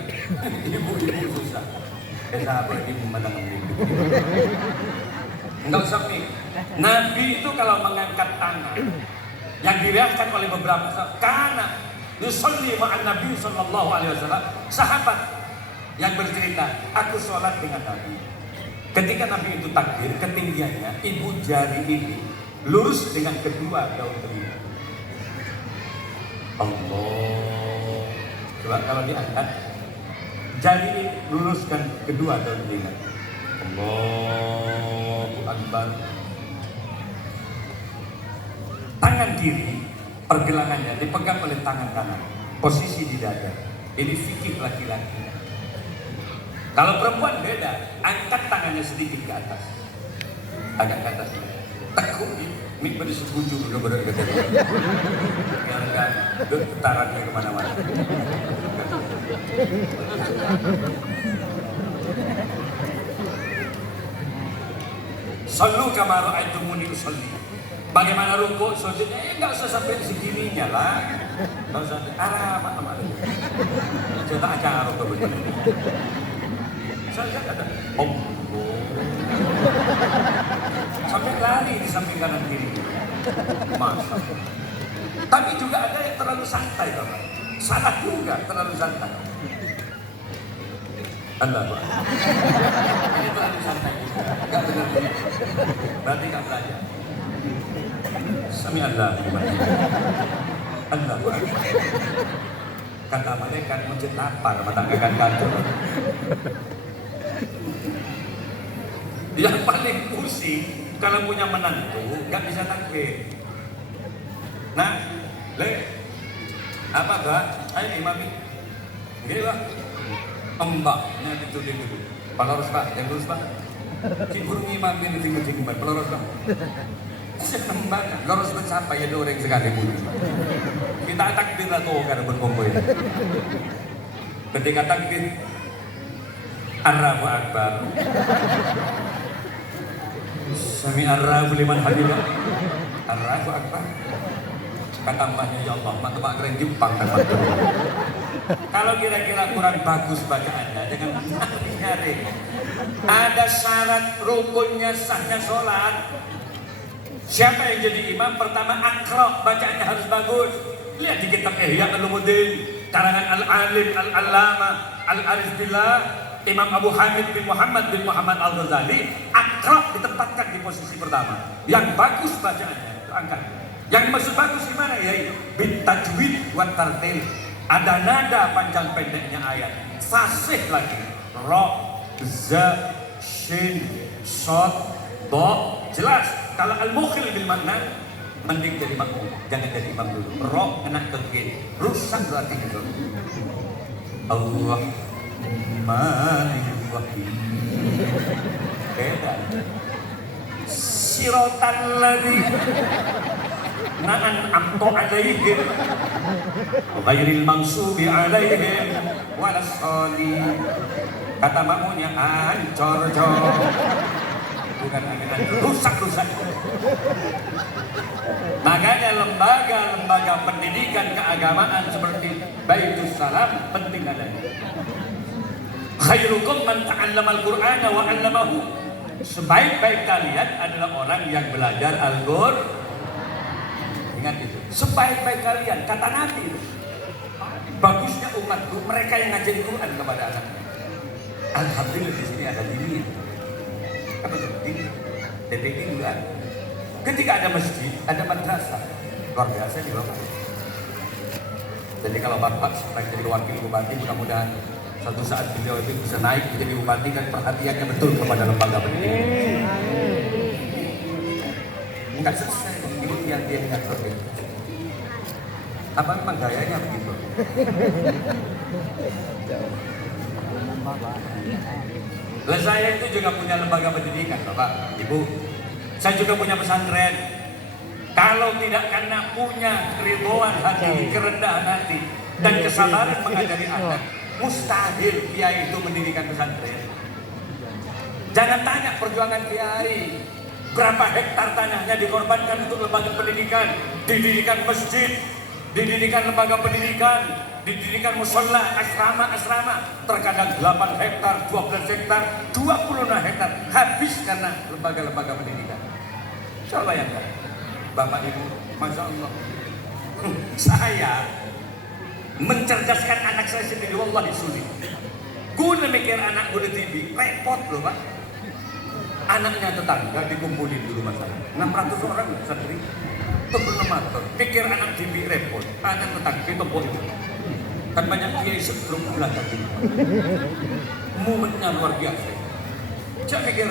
Ibu susah. Sahabat ini memandang mic. Nggak usah mic. Nabi itu kalau mengangkat tangan yang diriahkan oleh beberapa sahabat, karena yusolli ma'an Nabi sallallahu alaihi wasallam, sahabat yang bercerita, aku sholat dengan Nabi. Ketika Nabi itu takbir, ketinggiannya ibu jari ini lurus dengan kedua daun telinga. Allah. Coba kalau diangkat, jari ini luruskan kedua daun telinga. Allahu Akbar. Tangan kiri pergelangannya dipegang oleh tangan kanan, posisi di dada. Ini fikih laki-laki. Kalau perempuan beda, angkat tangannya sedikit ke atas, agak ke atas, tekuk ini pada sekujur udah berada di biar nggak getarannya kemana-mana. Sallu kama ra'aitumuni usolli. Bagaimana rukuk, sujudnya? Nggak usah sampai segininya lah. Nggak usah arah apa-apa. Cetak acara rukuk begini. Saya lihat ada sampai lari di samping kanan kiri. Masa. Tapi juga ada yang terlalu santai, Bapak. Salah juga terlalu santai. Allah, Pak. Ini terlalu santai. Enggak benar. Berarti enggak belajar. Sami Allah. Allah, Pak. Kata malaikat masjid lapar, mata akan kacau. Yang paling pusing kalau punya menantu nggak bisa takbir. Nah, apa Mbak? Ayo imami. Gini Pak. Mbaknya dituding dulu. Peloros Pak, yang lurus Pak. Si burung imami ini tinggi-tinggi Pak, peloros Pak. Mbak, lurus bersampai ya doreng sekali bunyi. Kita takbir lah tuh karena berkumpul. Ketika takbir, Allahu Akbar. Sami Allahu liman hamidah. Allahu Akbar. Kata mbaknya, ya Allah, mata Pak keren Jepang kan. Kalau kira-kira kurang bagus bacaannya, dengan nyari. Ada syarat rukunnya sahnya sholat. Siapa yang jadi imam? Pertama akra, bacaannya harus bagus. Lihat di kitab Ihya Ulumuddin, karangan Al-Alim Al-Allama Al-Arif Billah, Imam Abu Hamid bin Muhammad Al-Ghazali, akra ditempatkan di posisi pertama. Yang bagus bacaannya, itu angkat. Yang maksud bagus gimana? Yaitu bitajwid wa tartil. Ada nada panjang pendeknya ayat. Fasih lagi. Ra, za, shin, shad, do, jelas. Kalau al-mukhil bil makna, mending jadi makmum, jangan jadi imam dulu. Ra kena ke gin, rusak berarti itu. Ar-Rahmanir-Rahim. Beda. Siratan ladzi na'an amto alaihim ghairil maghsubi alaihim walassalin. Kata makmunya ancor-cor, bukan rusak-rusak. Makanya lembaga-lembaga pendidikan keagamaan seperti Baitus Salam penting adanya. Khairukum man ta'allama al-Qur'ana wa 'allamahu. Sebaik-baik kalian adalah orang yang belajar Al-Qur'an. Ingat itu. Sebaik-baik kalian, kata Nabi. Bagusnya umatku mereka yang ngajarin Quran kepada anaknya. Alhamdulillah di sini ada dini. Apa itu? Dini. DPD juga. Ketika ada masjid, ada madrasah. Luar biasa di Bapak. Jadi kalau Bapak sebagai jadi wakil bupati, mudah-mudahan suatu saat beliau itu bisa naik menjadi bupati dan perhatiannya betul kepada lembaga pendidikan. Enggak selesai. Ini dia ingat begitu. Apa memang gayanya begitu? Lah saya itu juga punya lembaga pendidikan, Bapak, Ibu. Saya juga punya pesantren. Kalau tidak karena punya keribuan hati, kerendahan hati, dan kesabaran mengajari anak, mustahil kiai itu mendirikan pesantren. Jangan tanya perjuangan kiai. Berapa hektar tanahnya dikorbankan untuk lembaga pendidikan, didirikan masjid, didirikan lembaga pendidikan, didirikan musola, asrama. Terkadang 8 hektar, 12 hektar, 26 hektar habis karena lembaga-lembaga pendidikan. Coba bayangkan, Bapak Ibu, Masya Allah. Saya mencerdaskan anak saya sendiri, wallahi sulit. Guna mikir anak guna TV, repot loh Pak. Anaknya tetangga dikumpulin di rumah saya, 600 orang santri, motor. Pikir anak TV repot, anak tetangga itu boleh. Kan banyak kiai sebelum belakang ini. Momennya luar biasa. Saya pikir,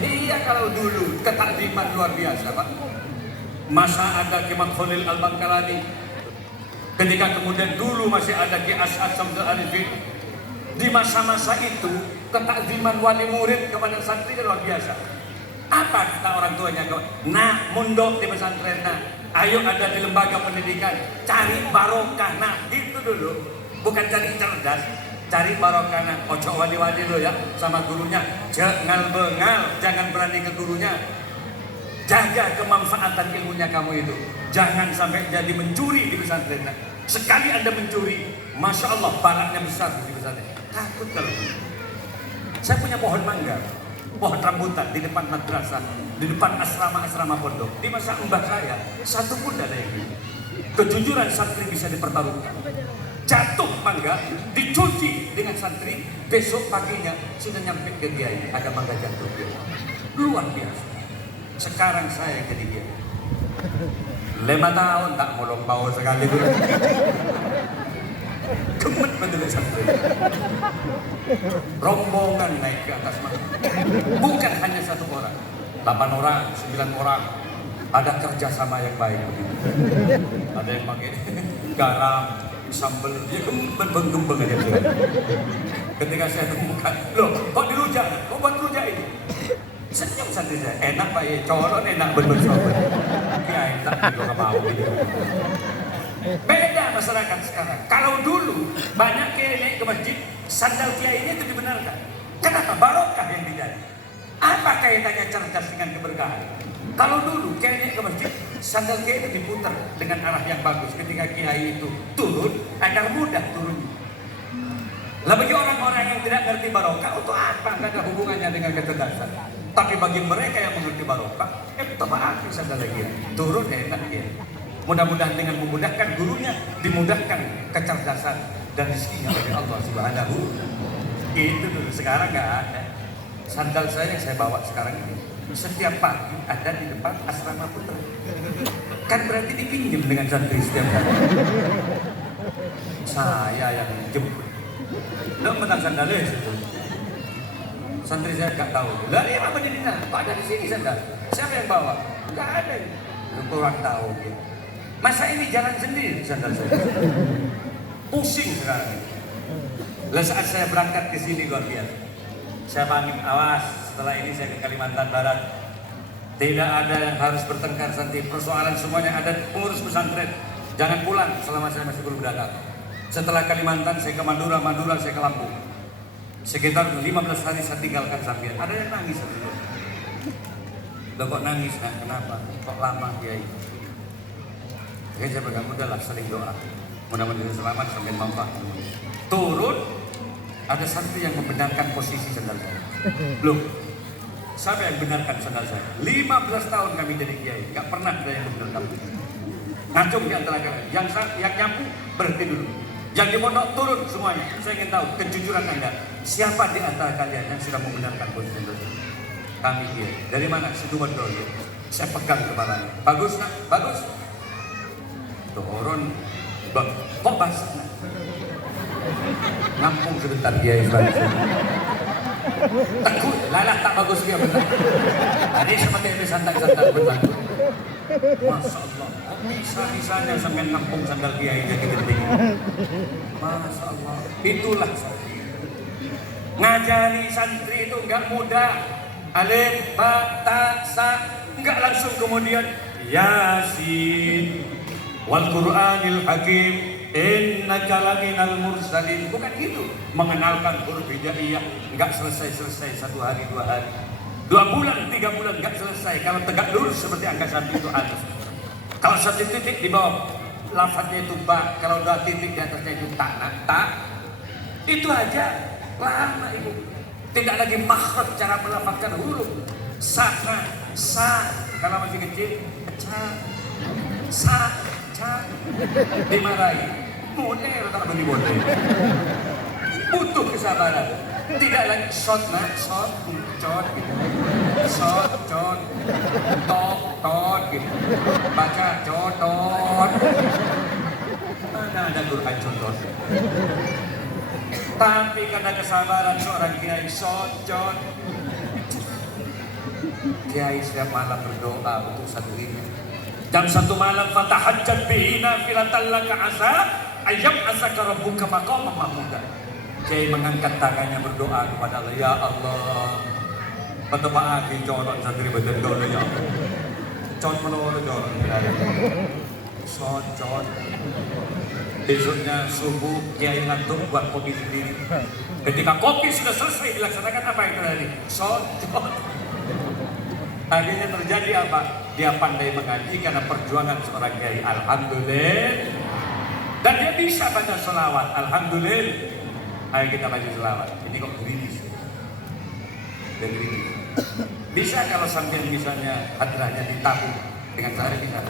iya kalau dulu ketakdiman luar biasa Pak. Masa ada Ki Khalil Al-Bangkalani, ketika kemudian dulu masih ada Ki As'ad Samsul Arifin. Di masa-masa itu ketakdiman wali murid kepada santri luar biasa. Apa kata orang tuanya? Nah, mondok di pesantren, nah, ayo ada di lembaga pendidikan, cari barokah. Nah, itu dulu, bukan cari cerdas, cari barokah. Nah, ojo wali-wali lo ya sama gurunya, jangan bengal, jangan berani ke gurunya. Jaga kemanfaatan ilmunya kamu itu, jangan sampai jadi mencuri di pesantren. Nah, sekali Anda mencuri, Masya Allah baraknya besar di pesantren. Takut kalau saya punya pohon mangga, pohon rambutan di depan madrasah, di depan asrama-asrama pondok. Di masa mbah saya, satu pun tidak ada yang gitu. Kejujuran santri bisa dipertaruhkan. Jatuh mangga, dicuci dengan santri, besok paginya sudah nyampe ke kiai, ada mangga jatuh. Luar biasa. Sekarang saya jadi kiai. 5 tahun tak molong bau sekali dulu. Gemet betul santri. Rombongan naik ke atas mangga. Bukan hanya 1 orang, 8 orang, 9 orang. Ada kerjasama yang baik. Ada yang pakai garam, sambal, dia gembeng-gembeng aja. Ketika saya temukan, loh kok dirujak? Kok buat rujak ini? Senyum santri saya, enak Pak ya, colon enak bener-bener. Ya enak juga mau gitu. Beda masyarakat sekarang. Kalau dulu banyak kiai naik ke masjid, sandal kiai ini itu dibenarkan. Kenapa? Barokah yang dijadi. Apa kaitannya cerdas dengan keberkahan? Kalau dulu kiai naik ke masjid, sandal kiai itu diputar dengan arah yang bagus. Ketika kiai itu turun, agar mudah turun. Lah bagi orang-orang yang tidak ngerti barokah, untuk apa? Tidak ada hubungannya dengan kecerdasan. Tapi bagi mereka yang mengerti barokah, itu berarti sandal kiai turun enak ya. Mudah-mudahan dengan memudahkan gurunya, dimudahkan kecerdasan dan rezekinya oleh Allah Subhanahu. Itu dulu, sekarang nggak ada. Sandal saya yang saya bawa sekarang ini setiap pagi ada di depan asrama putra. Kan berarti dipinjam dengan santri setiap hari. Saya yang jemput. Lo menang sandalnya situ. Santri saya nggak tahu. Lah ini apa berdirinya? Kok ada di sini sandal? Siapa yang bawa? Nggak ada. Kurang tahu. Gitu. Masa ini jalan sendiri sandal saya. Pusing sekarang. Lah saat saya berangkat ke sini luar biasa. Saya panggil, awas, setelah ini saya ke Kalimantan Barat. Tidak ada yang harus bertengkar nanti. Persoalan semuanya ada pengurus pesantren. Jangan pulang selama saya masih belum datang. Setelah Kalimantan saya ke Madura, Madura saya ke Lampung. Sekitar 15 hari saya tinggalkan Zambia. Ada yang nangis. Loh kok nangis? Nah, kenapa? Kok lama Kiai? Oke, saya pegang udahlah sering doa. Mudah-mudahan selamat sampai manfaat. Turun, ada santri yang membenarkan posisi sandal saya. Loh, siapa yang benarkan sandal saya? 15 tahun kami jadi kiai, nggak pernah ada yang membenarkan. Ngacung di antara kalian. Yang nyapu berhenti dulu. Yang di pondok turun semuanya. Saya ingin tahu kejujuran Anda. Siapa di antara kalian yang sudah membenarkan posisi sandal saya? Kami kiai. Dari mana? Sidoarjo. Saya pegang kepalanya. Bagus nak? Bagus. Turun, kok basah? Ngampung sebentar dia balik. Takut, lalah tak bagus dia benar. Tadi seperti ini santai-santai benar. Masya Allah, kok bisa-bisanya sampai ngampung sandal dia ini kegenting. Masya Allah, itulah ngajari santri itu enggak mudah. Alif, ba, ta, sa, enggak langsung kemudian Yasin wal Qur'anil Hakim innaka laminal mursalin. Bukan gitu. Mengenalkan huruf hijaiyah enggak selesai-selesai 1 hari 2 hari. 2 bulan, 3 bulan nggak selesai. Kalau tegak lurus seperti angka 1 itu halus. Kalau 1 titik di bawah lafadznya itu ba, kalau 2 titik di atasnya itu tak, itu aja lama ibu. Tidak lagi makhraj cara melafazkan huruf. Sa, kalau masih kecil, ca, dimarahi. Model tak bagi model. Butuh kesabaran. Tidak lagi shot, cot gitu. Shot, tot gitu. Baca cotot. Mana ada Quran contoh. Tapi karena kesabaran seorang kiai socot. Kiai setiap malam berdoa untuk 1 ini. Jam 1 malam fatahajjat bihi nafilatan laka asa ayyam asaka rabbuka maqaman mahmuda. Kiai mengangkat tangannya berdoa kepada Allah, ya Allah. Patabaaki jorok satri badan dolo ya. Cot menurut jorok. Socot. Besoknya subuh Kiai ngantuk buat kopi sendiri. Ketika kopi sudah selesai dilaksanakan apa yang terjadi? Socot. Akhirnya terjadi apa? Dia pandai mengaji karena perjuangan seorang kiai. Alhamdulillah. Dan dia bisa baca selawat. Alhamdulillah. Ayo kita baca selawat. Ini kok gerimis. Dan gerimis. Bisa kalau sampai misalnya hadrahnya ditabuh dengan cara kita.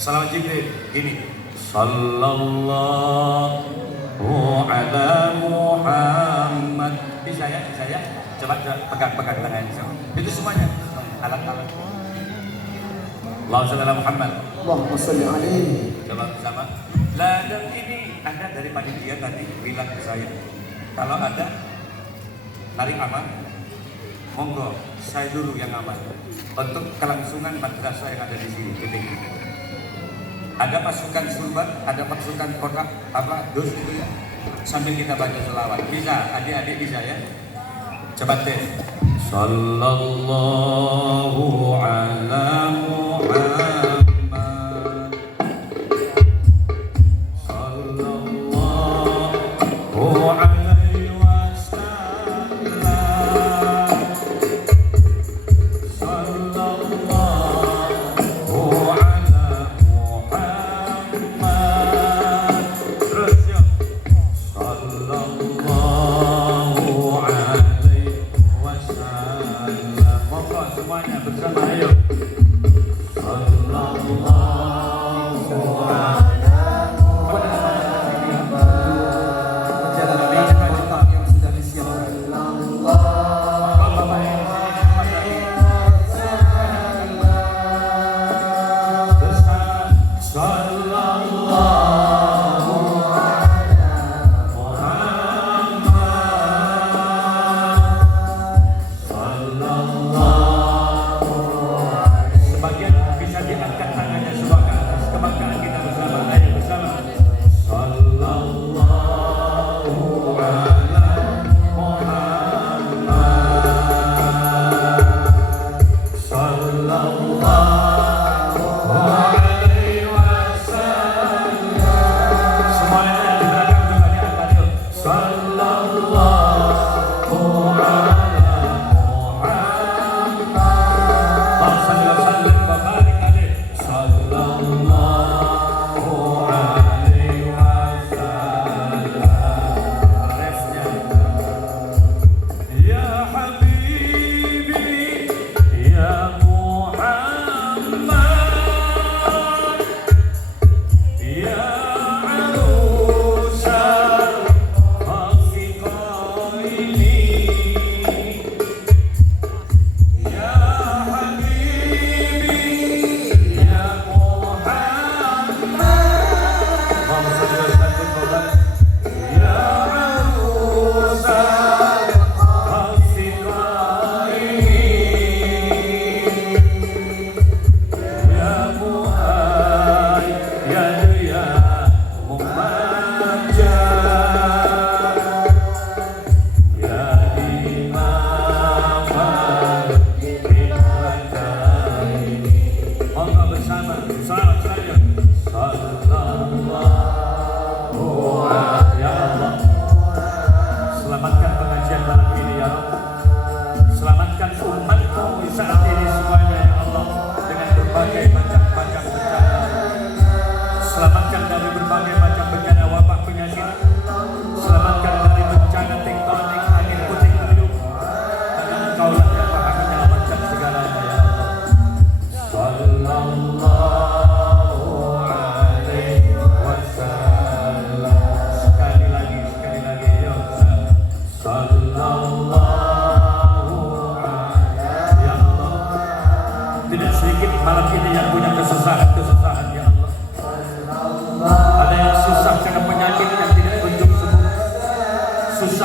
Salawat Jibril gini. Sallallahu ala Muhammad. Bisa ya? Coba pegang tangan. Itu semuanya. Alat-alat. Allahumma shalli ala Muhammad. Allahumma shalli alaihi. Coba bersama. Lah dan ini ada dari panitia tadi bilang ke saya, kalau ada narik aman, monggo saya dulu yang aman untuk kelangsungan madrasah yang ada di sini. Ada pasukan sulban, ada pasukan kotak dus itu ya. Sambil kita baca selawat. Bisa, adik-adik bisa ya. Coba tes. Sallallahu ala Muhammad. Sallallahu alaihi wasallam. Sallallahu ala Muhammad. Terus ya. Sallallahu alaihi wasallam. Monggo semuanya bersama ayo. Sallallahu ala Muhammad.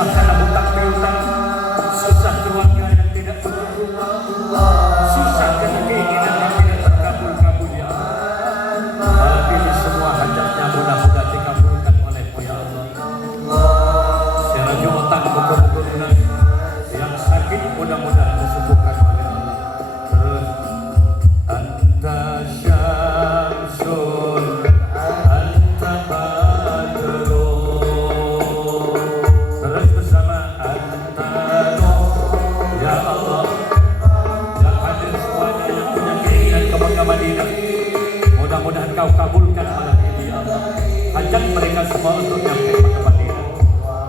susah karena hutang piutang, susah keluarga yang tidak betul, susah karena keinginan yang tidak terkabul-kabul ya Allah. Malam ini semua hajatnya mudah-mudahan dikabulkan oleh-Mu ya Allah. Secara utang betul-betul yang sakit mudah-mudahan disembuhkan oleh Allah. Terus Anta Syamsul Anta Badrun, terus bersama Anta Nur ya Allah. Yang hadir semuanya yang punya keinginan ke Mekah Madinah, mudah-mudahan Kau kabulkan malam ini ya Allah. Hajat mereka semua untuk nyampe Mekah Madinah.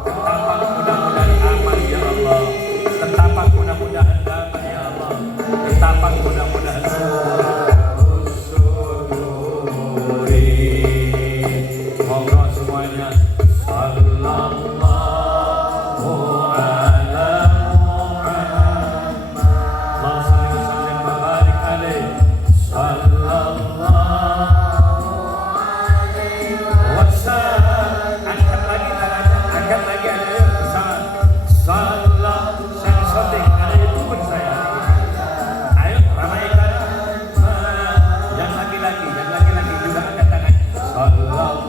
Tetapak mudah-mudahan aman ya Allah. Tetapak mudah-mudahan damai ya Allah. Tetapak mudah-mudahan syuri. Monggo semuanya. Sallallahu ala Muhammad. Allahumma shalli wa sallim wa barik alaihi. Sallallahu alaihi wasallam. Angkat lagi tangannya, angkat lagi ayo bersama. Sallallahu shooting ada itu pun saya. Ayo ramaikan. Yang laki-laki juga angkat tangan. Sallallahu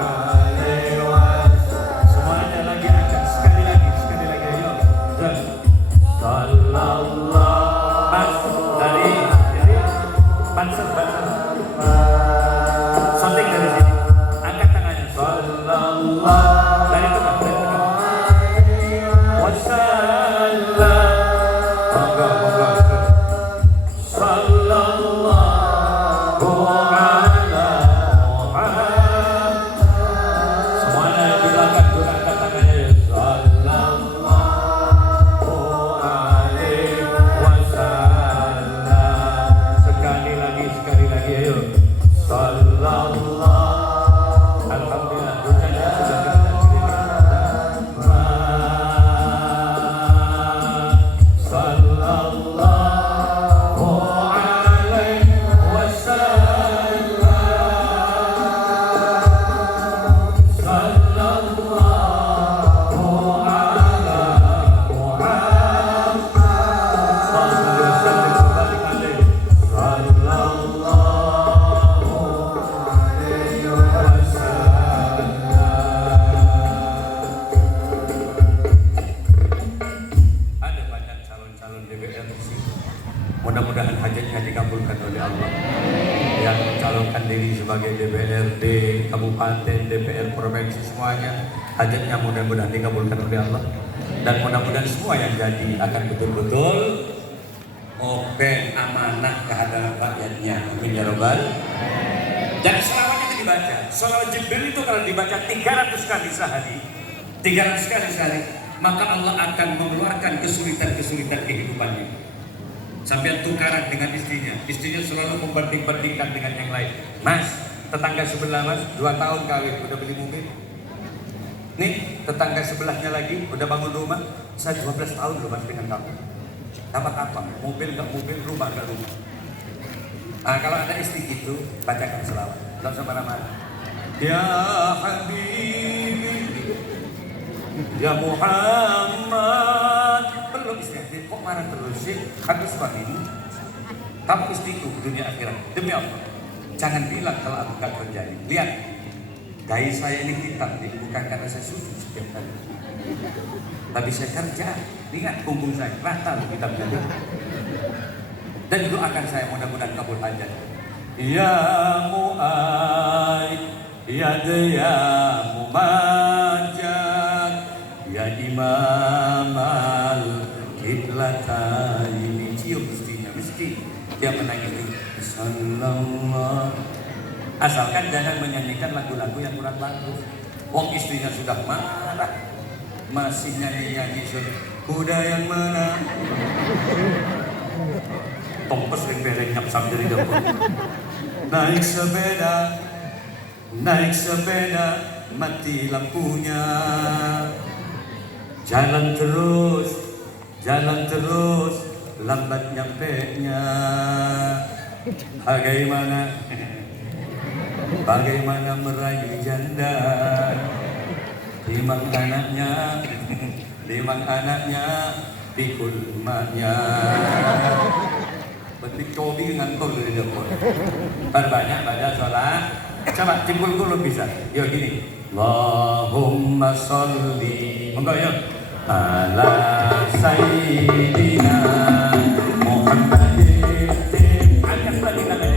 alaihi wasallam. Semuanya lagi angkat sekali lagi ayo. Dan sallallahu dari banser shooting dari sini. Angkat tangannya. Sallallahu dari tengah. Wasallam. Monggo. Sallallahu ala Muhammad. Semuanya yang di belakang juga angkat tangannya. Sallallahu alaihi wasallam. Sekali lagi ayo. Sallallahu. Alhamdulillah hujannya sudah tidak. Sallallahu alaihi wasallam. Sallallahu ala Muhammad. Sallallahu alaihi wasallam. Ada banyak calon-calon DPR di sini. Mudah-mudahan hajatnya dikabulkan oleh Allah. Yang mencalonkan diri sebagai DPRD Kabupaten, DPR Provinsi semuanya, hajatnya mudah-mudahan dikabulkan oleh Allah. Dan mudah-mudahan semua yang jadi akan betul-betul open amanah kehadiran rakyatnya. Amin ya Rabbal. Dan selawat itu dibaca. Selawat Jibril itu kalau dibaca 300 kali sehari, 300 kali sehari, maka Allah akan mengeluarkan kesulitan-kesulitan kehidupannya. Sampai tukaran dengan istrinya selalu membanding-bandingkan dengan yang lain. Mas, tetangga sebelah mas 2 tahun kawin udah beli mobil. Nih tetangga sebelahnya lagi udah bangun rumah. Saya 12 tahun loh mas dengan kamu. Dapat apa? Mobil nggak mobil, rumah nggak rumah. Kalau ada istri gitu, bacakan selawat. Nggak usah marah-marah. Ya Habibi, ya Muhammad. Belum istri, kok marah terus sih? Aku suamimu, kamu istriku dunia akhirat. Demi Allah, jangan bilang kalau aku gak kerja. Lihat, gaya saya ini hitam, bukan karena saya sujud setiap hari, tapi saya kerja. Lihat punggung saya, rata hitam jadi. Dan doakan saya mudah-mudahan kabul hajat. Ya Mu'ay, ya Mumajad, ya Imam al-Qiblatain. Cium mestinya, mesti dia menangis. Sallallahu. Asalkan jangan menyanyikan lagu-lagu yang kurang bagus. Wong istrinya sudah marah, masih nyanyi-nyanyi kuda yang mana? Tompes ring-ring nyap sambil di dapur. Naik sepeda, mati lampunya. Jalan terus, lambat nyampenya. Bagaimana meraih janda? limang anaknya, limang anaknya pikul emaknya. Berarti cobi ngantor dari dapur. Perbanyak baca sholat. Coba timbul dulu bisa. Yuk gini. Allahumma sholli. Monggo yuk. Ala sayyidina Muhammadin. Angkat lagi tangan.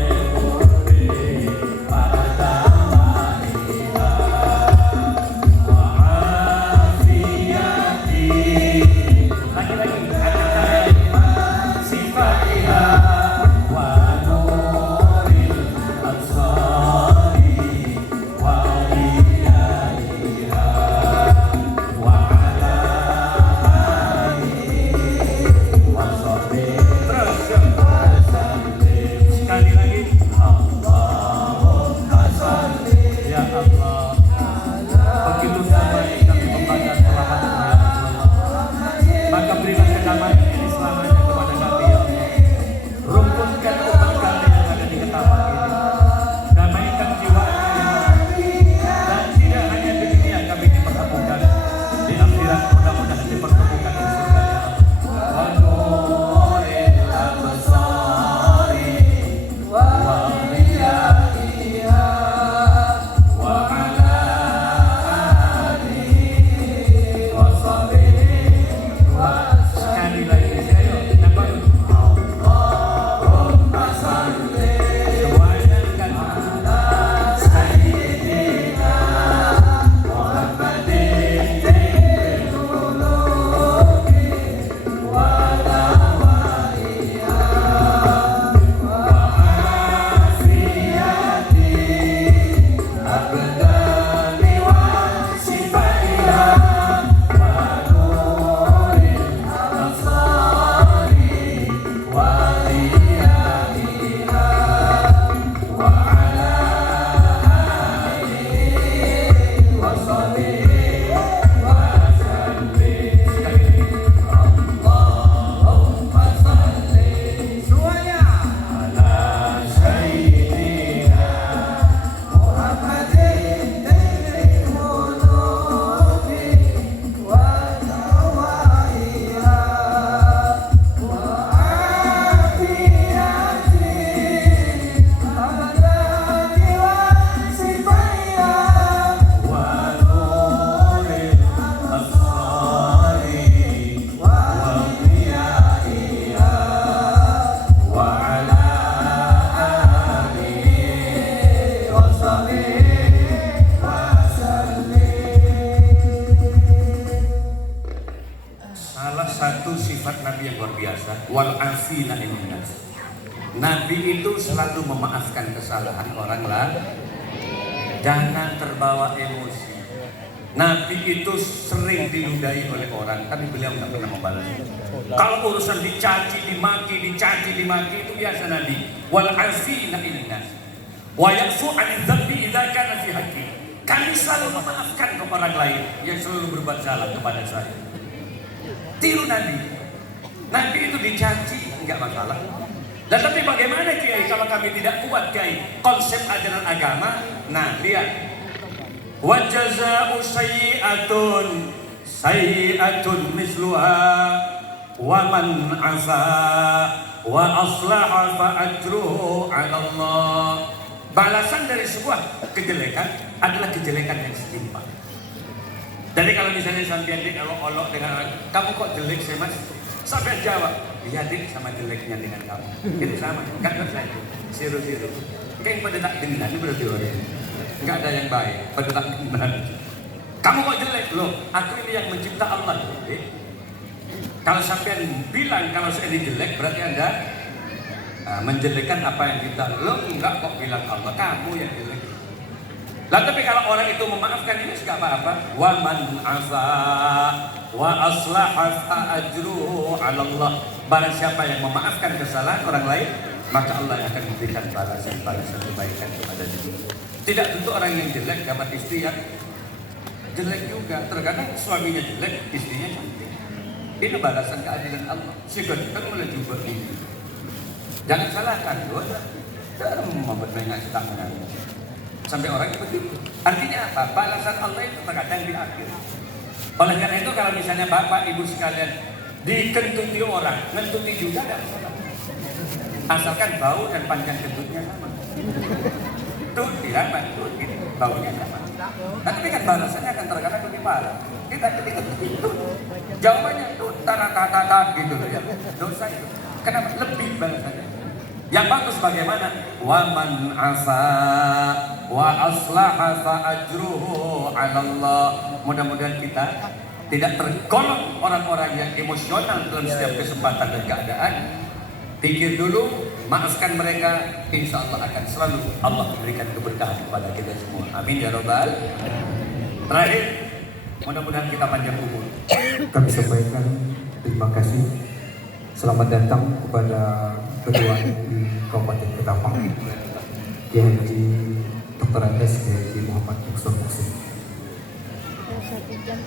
Wal afina innas. Nabi itu selalu memaafkan kesalahan orang lain. Jangan terbawa emosi. Nabi itu sering diludahi oleh orang, tapi beliau tidak pernah membalas. Kalau urusan dicaci, dimaki itu biasa Nabi. Wal afina innas. Wa yafu 'anil dzambi idza kana fi haqqi. Kami selalu memaafkan kepada orang lain yang selalu berbuat salah kepada saya. Tiru Nabi. Nabi itu dicaci, enggak masalah. Dan tapi bagaimana Kiai kalau kami tidak kuat Kiai konsep ajaran agama? Nah, lihat. Wa jazaa'u sayyi'atun misluha wa man 'afa wa aslaha fa ajruhu 'ala Allah. Balasan dari sebuah kejelekan adalah kejelekan yang setimpal. Jadi kalau misalnya sampai olok-olok dengan kamu kok jelek sih Mas? Sampai jawab, iya dik sama jeleknya dengan kamu. Itu sama, kan saya siru-siru. Kayak pada tak dengar, ini berarti orang. Enggak ada yang baik, pada tak dengar. Kamu kok jelek? Loh, aku ini yang mencipta Allah. Kalau sampai bilang kalau saya ini jelek, berarti Anda menjelekkan apa yang kita. Loh, enggak kok bilang Allah, kamu yang jelek. Lah tapi kalau orang itu memaafkan ini enggak apa-apa. Wa man afa wa aslaha fa ajruhu 'ala Allah. Barang siapa yang memaafkan kesalahan orang lain, maka Allah akan memberikan balasan kebaikan kepada dia. Tidak tentu orang yang jelek dapat istri yang jelek juga. Terkadang suaminya jelek, istrinya cantik. Ini balasan keadilan Allah. Kan mulai juga ini. Jangan salahkan dosa. Jangan membuat ngasih tangan. Sampai orang begitu. Artinya apa? Balasan Allah itu terkadang di akhir. Oleh karena itu kalau misalnya bapak ibu sekalian dikentuti orang, ngentuti juga tidak masalah. Asalkan bau dan panjang kentutnya sama. Tut, ya Pak, tut, gitu. Baunya sama. Tapi kan balasannya akan terkadang lebih parah. Kita itu jawabannya tuh tata gitu loh ya. Dosa itu. Kenapa lebih balasannya? Yang bagus bagaimana? Wa man afa wa aslaha fa ajruhu 'ala Allah. Mudah-mudahan kita tidak tergolong orang-orang yang emosional dalam setiap kesempatan dan keadaan. Pikir dulu, maafkan mereka, insya Allah akan selalu Allah memberikan keberkahan kepada kita semua. Amin ya Rabbal. Terakhir, mudah-mudahan kita panjang umur. Kami sampaikan terima kasih. Selamat datang kepada Ketua MUI Kabupaten Ketapang, Kiai Haji Dr. Andes Haji Muhammad Muksor Muksir.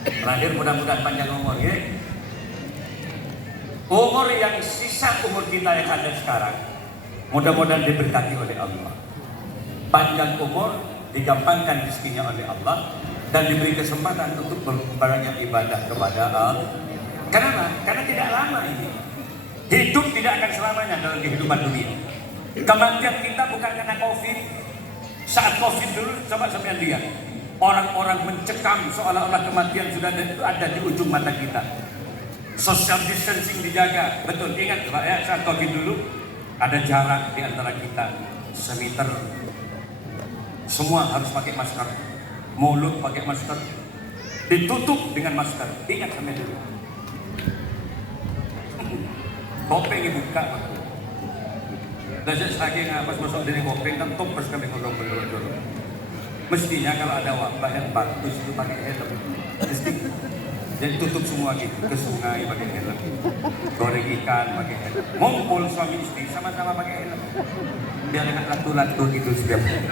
Terakhir, mudah-mudahan panjang umur ya. Umur yang sisa umur kita yang ada sekarang, mudah-mudahan diberkati oleh Allah. Panjang umur, digampangkan rezekinya oleh Allah, dan diberi kesempatan untuk berbanyak ibadah kepada Allah. Kenapa? Karena tidak lama ini. Hidup tidak akan selamanya dalam kehidupan dunia. Kematian kita bukan karena COVID. Saat COVID dulu, coba sampean lihat. Orang-orang mencekam seolah-olah kematian sudah ada di ujung mata kita. Social distancing dijaga, betul. Ingat Pak ya, saat COVID dulu ada jarak di antara kita semeter. Semua harus pakai masker, mulut pakai masker, ditutup dengan masker. Ingat sampai dulu. Kopeng dibuka Pak. Dan saya pas masuk dari kopeng kan tompers kami ngomong dulu. Mestinya kalau ada wabah yang bagus itu pakai helm. Mesti. Jadi tutup semua gitu, ke sungai pakai helm, goreng ikan pakai helm, ngumpul suami istri sama-sama pakai helm, biar nggak latu-latu gitu setiap hari.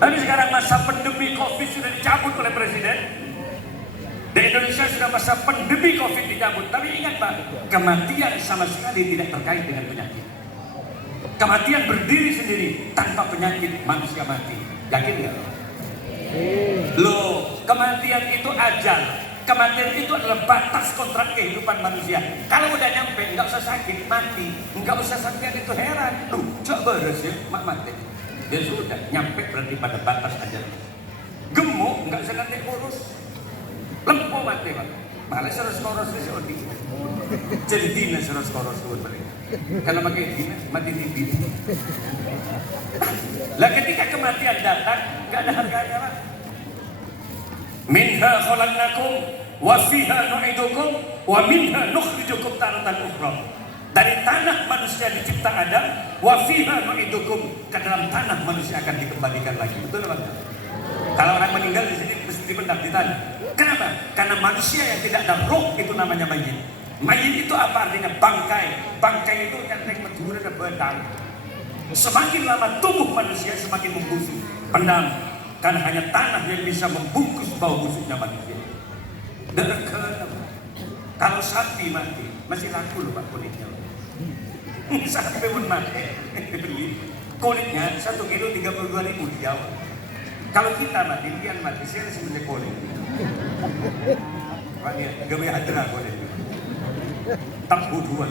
Tapi sekarang masa pandemi COVID sudah dicabut oleh Presiden. Di Indonesia sudah masa pandemi COVID dicabut. Tapi ingat Pak, kematian sama sekali tidak terkait dengan penyakit. Kematian berdiri sendiri tanpa penyakit manusia mati. Yakin nggak? Loh, kematian itu ajal. Kematian itu adalah batas kontrak kehidupan manusia. Kalau udah nyampe, nggak usah sakit, mati. Nggak usah sakit itu heran. Loh, coba beres ya, mati. Ya sudah, nyampe berarti pada batas ajal. Gemuk, nggak usah nanti urus. Lempo mati Pak. Malah serus koros itu odi. Jadi dinas serus koros itu mereka. Karena pakai dinas, mati di dinas. Lah ketika kematian datang, nggak ada harganya Pak. Minha khalaqnakum wa fiha nu'idukum wa minha nukhrijukum taratan ukhra. Dari tanah manusia dicipta Adam, wa fiha nu'idukum, ke dalam tanah manusia akan dikembalikan lagi. Betul Pak? Kalau orang meninggal di sini mesti dipendam di tanah. Kenapa? Karena manusia yang tidak ada roh itu namanya mayit. Mayit itu apa artinya? Bangkai. Bangkai itu yang mencuri dan bedang. Semakin lama tubuh manusia semakin membusuk. Pendam. Karena hanya tanah yang bisa membungkus bau busuknya manusia. Kalau sapi mati, masih laku loh Pak kulitnya. Sapi pun mati. Kulitnya 1 kilo 32.000 di Jawa. Kalau kita mati, dia mati, saya sebenarnya kulit. Pak ya, gak boleh hadra kulit. Tak buduan.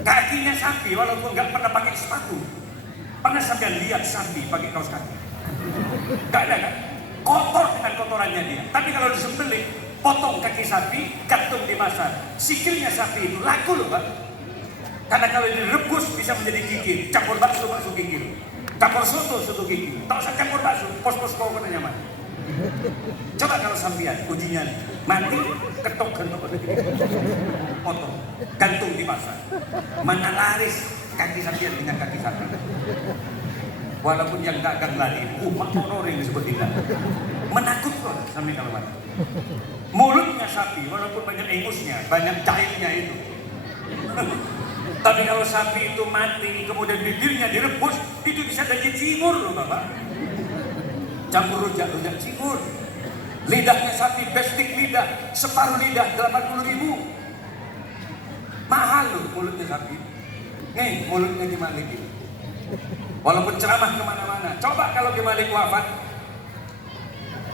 Kakinya sapi, walaupun nggak pernah pakai sepatu. Pernah sampai lihat sapi pakai kaos kaki? Gak ada kan? Kotor dengan kotorannya dia. Tapi kalau disembelih, potong kaki sapi, gantung di pasar. Sikilnya sapi itu laku loh Pak. Karena kalau direbus bisa menjadi gigit. Campur bakso, bakso gigit. Campur soto, soto gigit. Tak usah campur bakso, pos-pos kau katanya mati. Coba kalau sampian, ujinya mati, ketok gantung, potong, gantung di pasar. Mana laris kaki sampian dengan kaki sapi. Walaupun yang dagang lari, Mak Monoring disebut tidak. Menakutkan sampai kalau mati. Mulutnya sapi, walaupun banyak engusnya, banyak cairnya itu. Tapi kalau sapi itu mati, kemudian bibirnya direbus, itu bisa jadi cingur loh Bapak. Campur rujak cingur. Lidahnya sapi, bestik lidah, separuh lidah, 80.000. Mahal loh mulutnya sapi. Nih, mulutnya gimana gitu. Walaupun ceramah kemana-mana. Coba kalau Ki Malik wafat,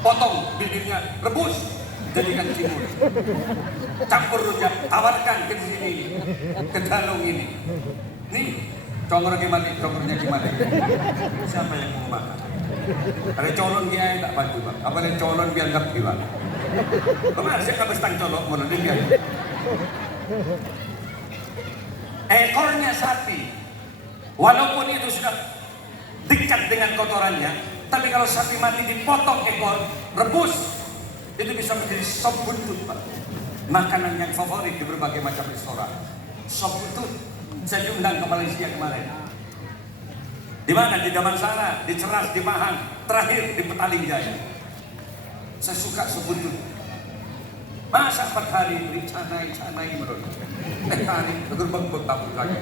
potong bibirnya, rebus, jadikan cimur. Campur rujak, tawarkan ke sini, ke dalung ini. Nih, congor gimana, congornya gimana? Siapa yang mau makan? Ada colon dia tak bantu bang. Apa ada colon biar nggak bilang? Kemarin saya kabeh stang colok mau dia. Ekornya sapi, walaupun itu sudah dekat dengan kotorannya, tapi kalau sapi mati dipotong ekor, rebus, itu bisa menjadi sop buntut, Pak. Makanan yang favorit di berbagai macam restoran. Sop buntut, saya diundang ke Malaysia kemarin. Di mana? Di Damansara, di Ceras, di Pahang, terakhir di Petaling Jaya. Saya suka sop buntut. Masa 4 hari beri canai menurut. Hari gerbang bertabur lagi.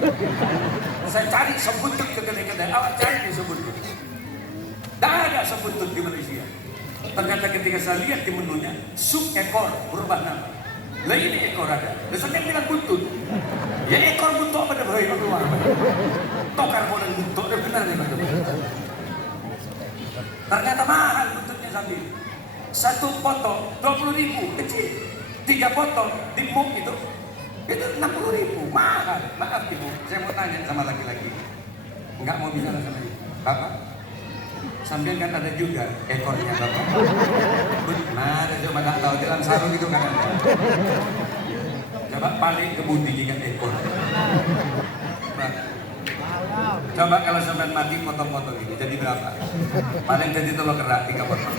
Saya cari sop buntut ke kedai-kedai. Awak cari sop buntut. Tidak ada sop buntut di Malaysia. Ternyata ketika saya lihat di menunya, sup ekor berubah nama. Lah ini ekor ada. Terus saya bilang buntut. Ya ekor buntut pada bahaya keluar. Tokar bolan buntut dia benar nih. Ternyata mahal buntutnya sambil. 1 potong 20.000 kecil. 3 potong di muk itu 60.000, mahal. Maaf ibu, saya mau tanya sama laki-laki, nggak mau bicara sama ibu, bapak, sambil kan ada juga ekornya bapak. Mana coba nggak tahu dalam sarung itu kan ada. Coba paling kebudi dengan ekor. Coba kalau sampai mati potong-potong ini jadi berapa? Paling jadi telur kerak 3 potong.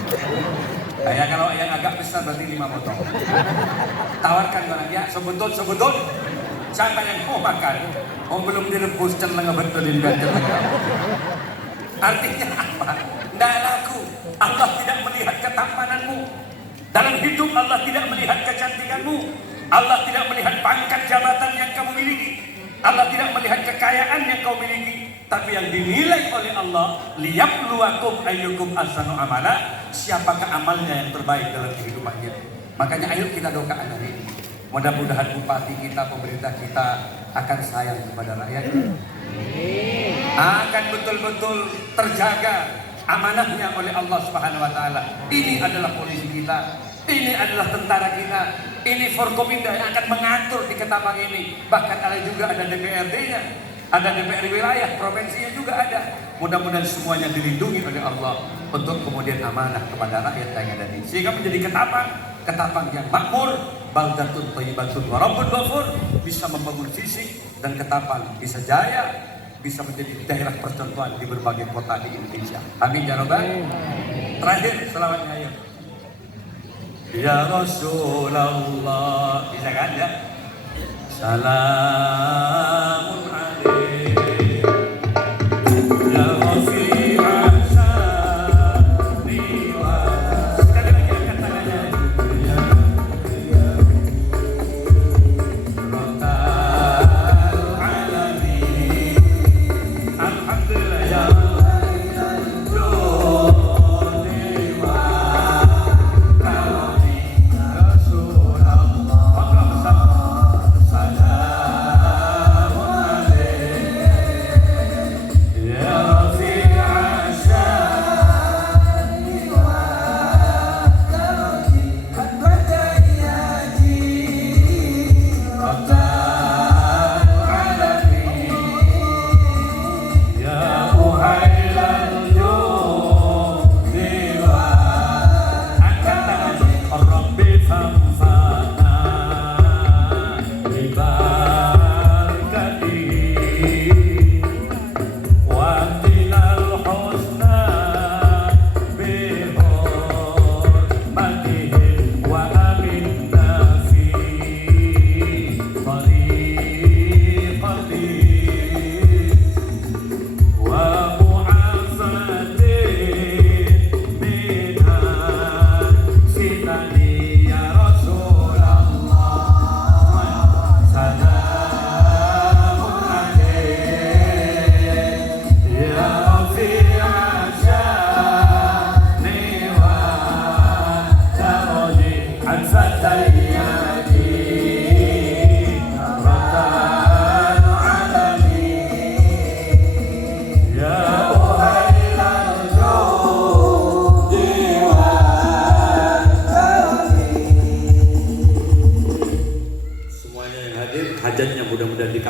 Kayak kalau yang agak besar berarti 5 potong. Tawarkan orang ya sebetul. Siapa yang mau makan? Oh belum direbus celeng betulin celeng. Artinya apa? Tidak laku. Allah tidak melihat ketampananmu. Dalam hidup Allah tidak melihat kecantikanmu. Allah tidak melihat pangkat jabatan yang kamu miliki. Allah tidak melihat kekayaan yang kau miliki, tapi yang dinilai oleh Allah, liyabluwakum ayyukum ahsanu amala, siapakah amalnya yang terbaik dalam kehidupannya. Makanya ayo kita doakan hari ini. Mudah-mudahan bupati kita, pemerintah kita akan sayang kepada rakyat. Akan betul-betul terjaga amanahnya oleh Allah Subhanahu wa taala. Ini adalah polisi kita. Ini adalah tentara kita. Ini Forkominda yang akan mengatur di Ketapang ini. Bahkan ada juga ada DPRD-nya, ada DPR wilayah, provinsinya juga ada. Mudah-mudahan semuanya dilindungi oleh Allah untuk kemudian amanah kepada rakyat yang ada ini. Sehingga menjadi Ketapang yang makmur, baldatun thayyibatun wa rabbun ghafur, bisa membangun fisik dan Ketapang bisa jaya, bisa menjadi daerah percontohan di berbagai kota di Indonesia. Amin ya rabbal. Terakhir selawatnya ayo. Ya Rasulullah, bisa kan ya? Salamun alaik ya Rafi'ah saniwa. Sekali lagi angkat tangannya. Rabbal alamin. Alhamdulillah ya Rasulullah.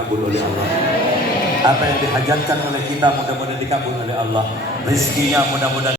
dikabul oleh Allah. Apa yang dihajatkan oleh kita mudah-mudahan dikabul oleh Allah. Rizkinya mudah-mudahan